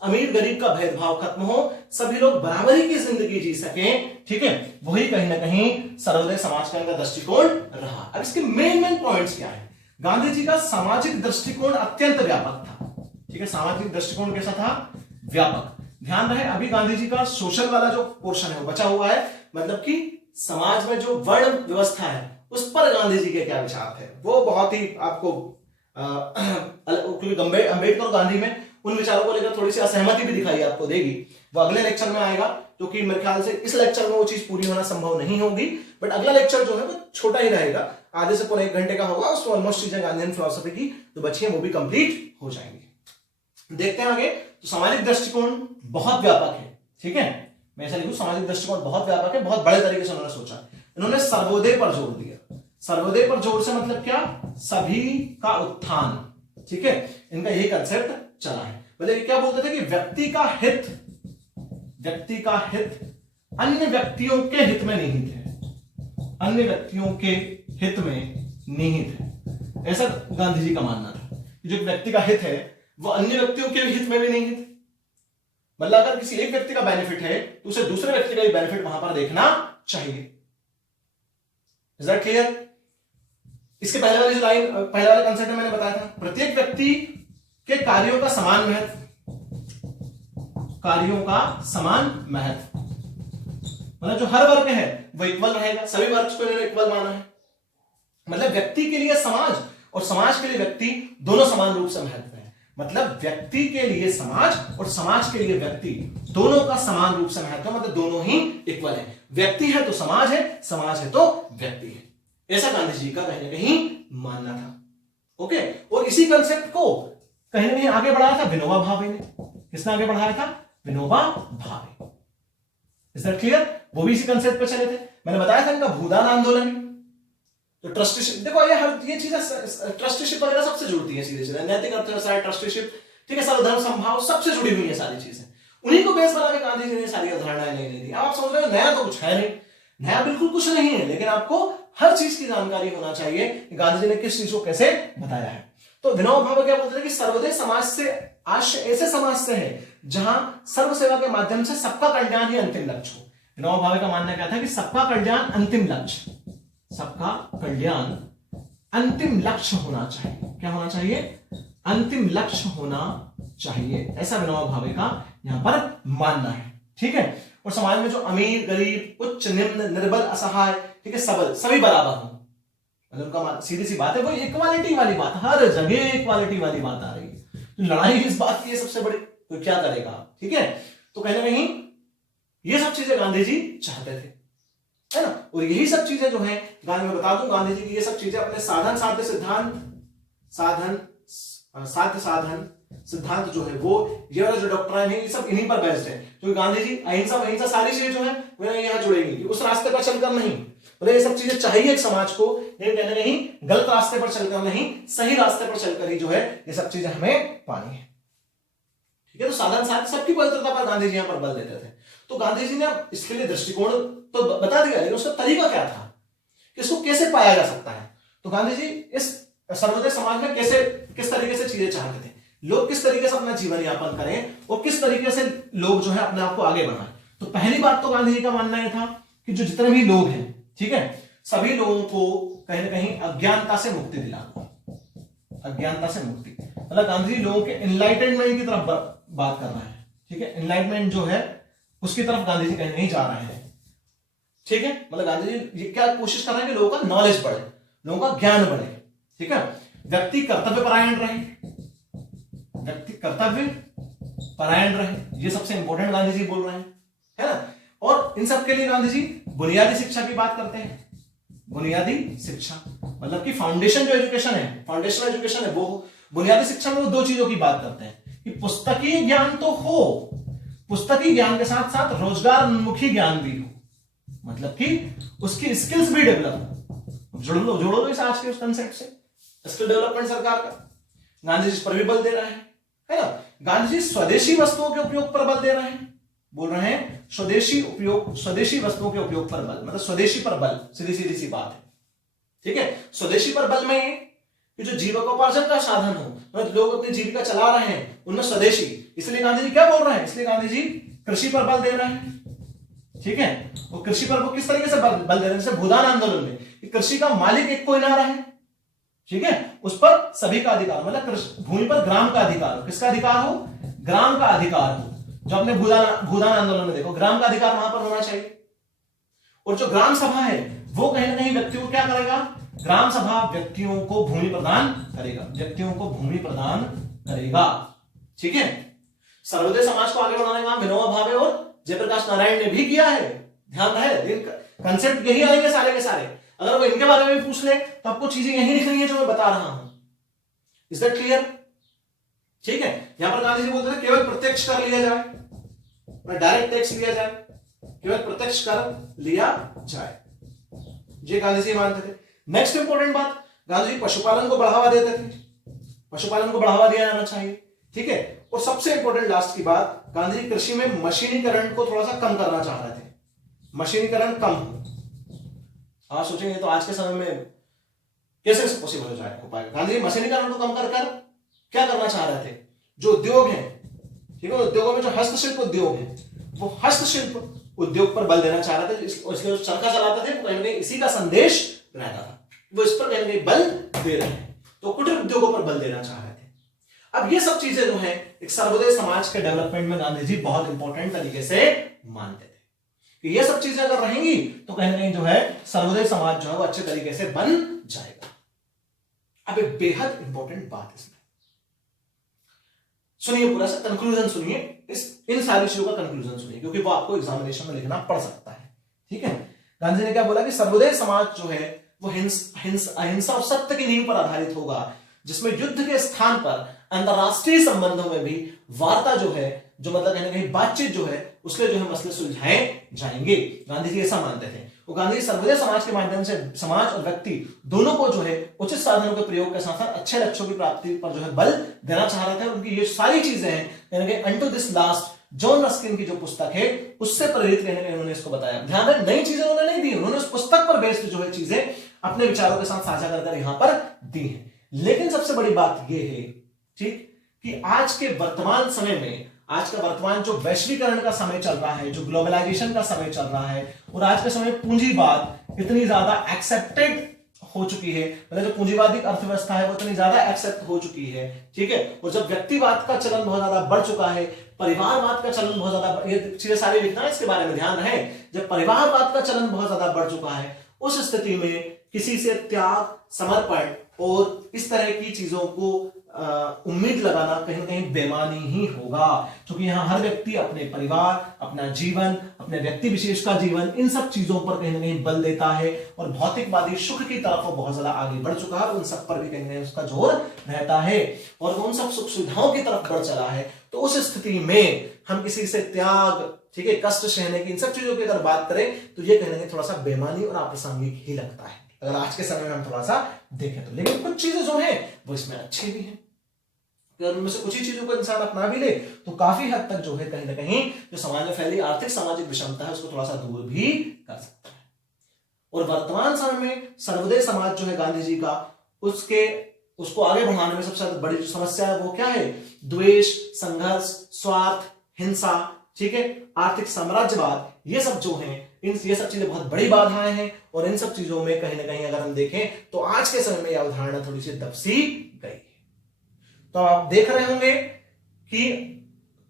अमीर गरीब का भेदभाव खत्म हो, सभी लोग बराबरी की जिंदगी जी सकें, ठीक है, वही कहीं ना कहीं सर्वोदय समाज का इनका दृष्टिकोण रहा। अब इसके मेन पॉइंट्स क्या है? गांधी जी का सामाजिक दृष्टिकोण अत्यंत व्यापक था, ठीक है, सामाजिक दृष्टिकोण कैसा था? व्यापक। ध्यान रहे अभी गांधी जी का सोशल वाला जो पोर्शन है वो बचा हुआ है, मतलब कि समाज में जो वर्ण व्यवस्था है उस पर गांधी जी के क्या विचार थे, वो बहुत ही आपको क्योंकि अंबेडकर गांधी में उन विचारों को लेकर थोड़ी सी असहमति भी दिखाई आपको देगी, वो अगले लेक्चर में आएगा, क्योंकि मेरे ख्याल से इस लेक्चर में वो चीज पूरी होना संभव नहीं होगी, बट अगला लेक्चर जो है वो छोटा ही रहेगा, आधे से पौने 1 घंटे का होगा, उसमें ऑलमोस्ट चीजें गांधीयन फिलोसफी की जो बची है वो भी कंप्लीट हो जाएंगी। देखते हैं आगे। तो सामाजिक दृष्टिकोण बहुत व्यापक है, ठीक है, मैं ऐसा लिखूं सामाजिक दृष्टिकोण बहुत व्यापक है, बहुत बड़े तरीके से उन्होंने सोचा। इन्होंने सर्वोदय पर जोर दिया। सर्वोदय पर जोर से मतलब क्या? सभी का उत्थान, ठीक है, इनका यही कंसेप्ट चला है। मतलब ये क्या बोलते थे कि व्यक्ति का हित अन्य व्यक्तियों के हित में निहित है, अन्य व्यक्तियों के हित में निहित है, ऐसा गांधी जी का मानना था कि जो व्यक्ति का हित है वो अन्य व्यक्तियों के हित में भी निहित है। मतलब अगर किसी एक व्यक्ति का बेनिफिट है तो उसे दूसरे व्यक्ति का भी बेनिफिट वहां पर देखना चाहिए। Is that clear? इसके पहले वाली जो लाइन, पहले वाले कंसेप्ट में मैंने बताया था, प्रत्येक व्यक्ति के कार्यों का समान महत्व, कार्यों का समान महत्व, मतलब जो हर वर्ग है वो इक्वल रहेगा, सभी वर्ग को इन्होंने इक्वल माना है। मतलब व्यक्ति के लिए समाज और समाज के लिए व्यक्ति दोनों समान रूप से महत्व है। मतलब व्यक्ति के लिए समाज और समाज के लिए व्यक्ति दोनों का समान रूप से महत्व है, मतलब दोनों ही इक्वल है। व्यक्ति है तो समाज है, समाज है तो व्यक्ति है, ऐसा गांधी जी का कहीं ना कहीं मानना था। ओके, और इसी कंसेप्ट को कहीं ना कहीं आगे बढ़ाया था विनोबा भावे ने। किसने आगे बढ़ाया था? Vinoba Bhave. Is that clear? वो भी इसी कंसेप्ट पे चले थे। मैंने बताया था इनका भूदान आंदोलन, तो ट्रस्टीशिप, देखो ये चीजें ट्रस्टीशिप वगैरह सबसे जुड़ती है सीधे सीधे, नैतिक अर्थव्यवस्था, ट्रस्टीशिप, ठीक है, सर्वधर्म समभाव सबसे जुड़ी हुई है सारी चीजें। उन्हीं को बेस बना के गांधी जी ने सारी अवधारणाएं नहीं दी। अब आप समझ रहे हो नया तो कुछ है नहीं, नया बिल्कुल कुछ नहीं है, लेकिन आपको हर चीज की जानकारी होना चाहिए कि गांधी जी ने किस चीज को कैसे बताया है। तो विनोबा भावे क्या बोलते थे कि सर्वोदय समाज से आशय ऐसे समाज से है जहां सर्व सेवा के माध्यम से सबका कल्याण ही अंतिम लक्ष्य हो। विनोबा भावे का मानना क्या था कि सबका कल्याण अंतिम लक्ष्य, सबका कल्याण अंतिम लक्ष्य होना चाहिए। क्या होना चाहिए? अंतिम लक्ष्य होना चाहिए, ऐसा विनोबा भावे का यहां पर मानना है, ठीक है। और समाज में जो अमीर गरीब, उच्च निम्न, निर्बल असहाय, ठीक है, सबल, सभी बराबर हो, मतलब उनका सीधी सी बात है, वो इक्वालिटी वाली बात, हर जगह इक्वालिटी वाली बात आ रही है। तो लड़ाई इस बात की है सबसे बड़ी, तो क्या करेगा, ठीक है। तो कहीं ना कहीं ये सब चीजें गांधी जी चाहते थे, है ना। और यही सब चीजें जो है गांधी, मैं बता दूं गांधी जी की ये सब चीजें अपने साधन साध्य सिद्धांत, साध्य साधन सिद्धांत जो है वो, ये वाला जो डॉक्ट्राइन है, ये सब इन्हीं पर बेस्ड है। क्योंकि गांधी जी अहिंसा वहिंसा सारी चीजें जो है वो यहाँ जुड़ेंगी, उस रास्ते पर चलकर नहीं, मतलब ये सब चीजें चाहिए एक समाज को, ये कहने नहीं गलत रास्ते पर चलकर नहीं, सही रास्ते पर चलकर ही जो है ये सब चीजें हमें पानी है, ठीक है। तो साधन साध्य सबकी पवित्रता पर गांधी जी यहाँ पर बल देते थे। तो गांधी जी ने इसके लिए दृष्टिकोण तो बता दिया, लेकिन उसका तरीका क्या था कि इसको कैसे पाया जा सकता है। तो गांधी जी इस सर्वोदय समाज में कैसे, किस तरीके से चीजें चाहते थे, लोग किस तरीके से अपना जीवन यापन करें और किस तरीके से लोग जो है अपने आप को आगे बढ़ाएं। तो पहली बात तो गांधी जी का मानना यह था कि जो जितने भी लोग हैं, ठीक है, सभी लोगों को कहीं ना कहीं अज्ञानता से मुक्ति दिलाना, अज्ञानता से मुक्ति, मतलब गांधी जी लोगों के एनलाइटनमेंट की तरफ बात कर रहे हैं, ठीक है। एनलाइटमेंट जो है उसकी तरफ गांधी जी कहीं नहीं जा रहे हैं, ठीक है। मतलब गांधी जी ये क्या कोशिश कर रहे हैं कि लोगों का नॉलेज बढ़े, लोगों का ज्ञान बढ़े, ठीक है। व्यक्ति कर्तव्य परायण रहे, व्यक्ति कर्तव्य परायण रहे, ये सबसे इंपॉर्टेंट गांधी जी बोल रहे हैं, है ना। और इन सब के लिए गांधी जी बुनियादी शिक्षा की बात करते हैं। बुनियादी शिक्षा मतलब कि फाउंडेशन जो एजुकेशन है, फाउंडेशनल एजुकेशन है, वो बुनियादी शिक्षा में वो दो चीजों की बात करते हैं कि पुस्तकीय ज्ञान तो हो, पुस्तकीय ज्ञान के साथ साथ रोजगार उन्मुखी ज्ञान भी हो, मतलब कि उसकी स्किल्स भी डेवलप हो। जोड़ लो इस आज के उस कंसेप्ट से स्किल डेवलपमेंट सरकार का, गांधी जी इस पर भी बल दे रहे हैं, है ना। गांधी जी स्वदेशी वस्तुओं के उपयोग पर बल दे रहे हैं, बोल रहे हैं स्वदेशी वस्तुओं के उपयोग पर बल, मतलब स्वदेशी पर बल, सीधी सीधी सी बात है, ठीक है। स्वदेशी पर बल में कि जो जीविकोपार्जन का साधन हो, मतलब लोग अपनी जीविका चला रहे हैं, उनमें स्वदेशी, इसलिए गांधी जी क्या बोल रहे हैं, इसलिए गांधी जी कृषि पर बल दे रहे हैं, ठीक है। और कृषि पर वो किस तरीके से बल दे रहे हैं, जैसे भूदान आंदोलन में कृषि का मालिक एक कोई ना रहे, ठीक है, उस पर सभी का अधिकार, मतलब भूमि पर ग्राम का अधिकार हो, किसका अधिकार हो, ग्राम का अधिकार हो। जो अपने भूदान आंदोलन में देखो, ग्राम का अधिकार वहां पर होना चाहिए। और जो ग्राम सभा है वो कहीं ना कहीं व्यक्तियों को क्या करेगा, ग्राम सभा व्यक्तियों को भूमि प्रदान करेगा, व्यक्तियों को भूमि प्रदान करेगा, ठीक है। सर्वोदय समाज को आगे बढ़ाने का विनोबा भावे और जयप्रकाश नारायण ने भी किया है, ध्यान रहे, कंसेप्ट यही आएंगे सारे के सारे। अगर वो इनके बारे में पूछ ले तो आपको चीजें यही लिखनी है जो मैं बता रहा हूं। Is that clear? ठीक है। यहां पर गांधी जी बोलते थे केवल प्रत्यक्ष कर लिया जाए, डायरेक्ट टैक्स लिया जाए, केवल प्रत्यक्ष कर लिया जाए, ये गांधी जी मानते थे। नेक्स्ट इंपॉर्टेंट बात, गांधी जी पशुपालन को बढ़ावा देते थे, पशुपालन को बढ़ावा दिया जाना चाहिए, ठीक है। और सबसे इंपॉर्टेंट लास्ट की बात, गांधी जी कृषि में मशीनीकरण को थोड़ा सा कम करना चाह रहे थे, मशीनीकरण कम हो। आप सोचेंगे तो आज के समय में कैसे पॉसिबल हो जाए, हो पाएगा। गांधी जी मशीनीकरण को कम कर क्या करना चाह रहे थे, जो उद्योग है, ठीक है, उद्योगों में जो हस्तशिल्प उद्योग है, वो हस्तशिल्प उद्योग पर बल देना चाह रहे थे, इसलिए चरखा चलाते थे, कहीं ना कहीं इसी का संदेश रहता था, वो इस पर कहीं ना कहीं बल दे रहे हैं, तो कुटीर उद्योगों पर बल देना चाह रहे थे। अब ये सब चीजें जो है एक सर्वोदय समाज के डेवलपमेंट में गांधी जी बहुत इंपॉर्टेंट तरीके से मानते थे कि ये सब चीजें अगर रहेंगी तो कहीं ना कहीं जो है सर्वोदय समाज जो है वो अच्छे तरीके से बन जाएगा। अब एक बेहद इंपॉर्टेंट बात इसमें सुनिए, पूरा सा कंक्लूजन सुनिए, इन सारी चीजों का कंक्लूजन सुनिए, क्योंकि वो आपको एग्जामिनेशन में लिखना पड़ सकता है, ठीक है। गांधी जी ने क्या बोला कि सर्वोदय समाज जो है वो अहिंसा और सत्य की नींव पर आधारित होगा, जिसमें युद्ध के स्थान पर अंतरराष्ट्रीय संबंधों में भी वार्ता जो है, जो मतलब कहीं ना कहीं बातचीत जो है, उसके जो है मसले सुलझाए जाएंगे। गांधी जी ऐसा मानते थे। वो गांधी जी सर्वोदय समाज के माध्यम से समाज और व्यक्ति दोनों को जो है उचित साधनों के प्रयोग के साथ साथ अच्छे लक्ष्यों की प्राप्ति पर जो है बल देना चाह रहे थे। उनकी ये सारी चीजें हैं कहीं ना कहीं unto this last John Ruskin की जो पुस्तक है उससे प्रेरित रहने में उन्होंने इसको बताया। ध्यान रखें, नई चीजें उन्होंने नहीं दी, उन्होंने उस पुस्तक पर बेस्ड जो है चीजें अपने विचारों के साथ साझा कर यहां पर दी है। लेकिन सबसे बड़ी बात यह है, ठीक, कि आज के वर्तमान समय में, आज का वर्तमान जो वैश्वीकरण का समय चल रहा है, जो ग्लोबलाइजेशन का समय चल रहा है, और आज के समय पूंजीवाद इतनी ज्यादा एक्सेप्टेड हो चुकी है, मतलब जो पूंजीवादी अर्थव्यवस्था है वो इतनी ज्यादा एक्सेप्ट हो चुकी है, ठीक है। और जब व्यक्तिवाद का चलन बहुत ज्यादा बढ़ चुका है, परिवारवाद का चलन बहुत ज्यादा, ये चीजें सारी लिखना है, इसके बारे में ध्यान रहे। जब परिवारवाद का चलन बहुत ज्यादा बढ़ चुका है, उस स्थिति में किसी से त्याग, समर्पण और इस तरह की चीजों को उम्मीद लगाना कहीं ना कहीं बेमानी ही होगा, क्योंकि यहाँ हर व्यक्ति अपने परिवार, अपना जीवन, अपने व्यक्ति विशेष का जीवन, इन सब चीजों पर कहीं ना कहीं बल देता है, और भौतिकवादी सुख की तरफ वो बहुत ज्यादा आगे बढ़ चुका है, उन सब पर भी कहीं ना कहीं उसका जोर रहता है, और उन सब सुख सुविधाओं की तरफ बढ़ चला है। तो उस स्थिति में हम किसी से त्याग, ठीक है, कष्ट सहने की, इन सब चीजों की अगर बात करें तो ये कहीं ना कहीं थोड़ा सा बेमानी और अप्रासंगिक ही लगता है, अगर आज के समय में हम थोड़ा सा देखें तो। लेकिन कुछ चीजें जो है वो इसमें अच्छी भी हैं, अगर उनमें से कुछ ही चीजों को इंसान अपना भी ले तो काफी हद तक जो है कहीं ना कहीं जो समाज में फैली आर्थिक सामाजिक विषमता है उसको थोड़ा सा दूर भी कर सकता है। और वर्तमान समय में सर्वोदय समाज जो है गांधी जी का, उसको आगे बढ़ाने में सबसे बड़ी जो समस्या है वो क्या है, द्वेष, संघर्ष, स्वार्थ, हिंसा, ठीक है, आर्थिक साम्राज्यवाद, ये सब जो है ये सब चीजें बहुत बड़ी बाधाएं हैं। और इन सब चीजों में कहीं ना कहीं अगर हम देखें तो आज के समय में यह अवधारणा थोड़ी सी दबसी गई है। तो आप देख रहे होंगे कि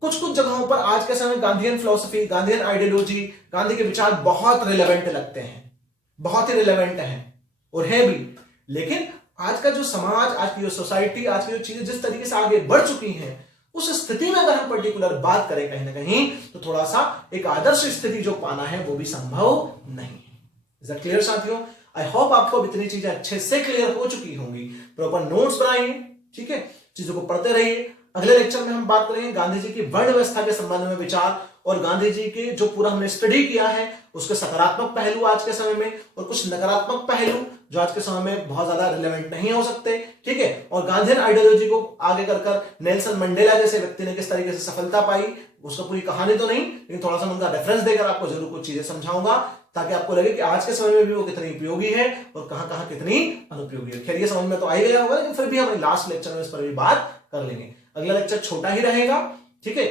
कुछ कुछ जगहों पर आज के समय Gandhian philosophy, Gandhian ideology, Gandhi के विचार बहुत रिलेवेंट लगते हैं, बहुत ही रिलेवेंट हैं और है भी। लेकिन आज का जो समाज, आज की जो सोसाइटी, आज की जो चीजें जिस तरीके से आगे बढ़ चुकी हैं, उस स्थिति में अगर हम पर्टिकुलर बात करें कहीं ना कहीं तो थोड़ा सा एक आदर्श स्थिति जो पाना है वो भी संभव नहीं है। इज दैट क्लियर साथियों? आई होप आपको अब इतनी चीजें अच्छे से क्लियर हो चुकी होंगी। प्रॉपर नोट्स बनाइए, ठीक है, चीजों को पढ़ते रहिए। अगले लेक्चर में हम बात करेंगे गांधी जी की वर्ण व्यवस्था के संबंध में विचार और गांधी जी के जो पूरा हमने स्टडी किया है उसके सकारात्मक पहलू आज के समय में और कुछ नकारात्मक पहलू जो आज के समय में बहुत ज्यादा रिलेवेंट नहीं हो सकते, ठीक है। और गांधीयन आइडियोलॉजी को आगे कर नेल्सन मंडेला जैसे व्यक्ति ने किस तरीके से सफलता पाई, उसका पूरी कहानी तो नहीं लेकिन थोड़ा सा उनका रेफरेंस देकर आपको जरूर कुछ चीजें समझाऊंगा ताकि आपको लगे कि आज के समय में भी वो कितनी उपयोगी है और कहां कहां कितनी अनुपयोगी है। खैर ये समझ में तो आ ही गया होगा, लेकिन फिर भी हम लास्ट लेक्चर में इस पर भी बात कर लेंगे। अगला लेक्चर छोटा ही रहेगा, ठीक है,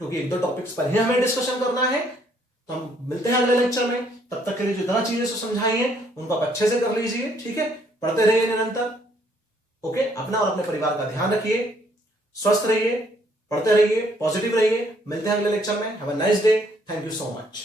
क्योंकि एक दो टॉपिक्स पर ही हमें डिस्कशन करना है। तो हम मिलते हैं अगले लेक्चर में, तब तक के लिए जितना चीजें समझाई हैं उनको आप अच्छे से कर लीजिए, ठीक है। पढ़ते रहिए निरंतर, ओके। अपना और अपने परिवार का ध्यान रखिए, स्वस्थ रहिए, पढ़ते रहिए, पॉजिटिव रहिए। मिलते हैं अगले लेक्चर में। Have a nice day, thank you so much.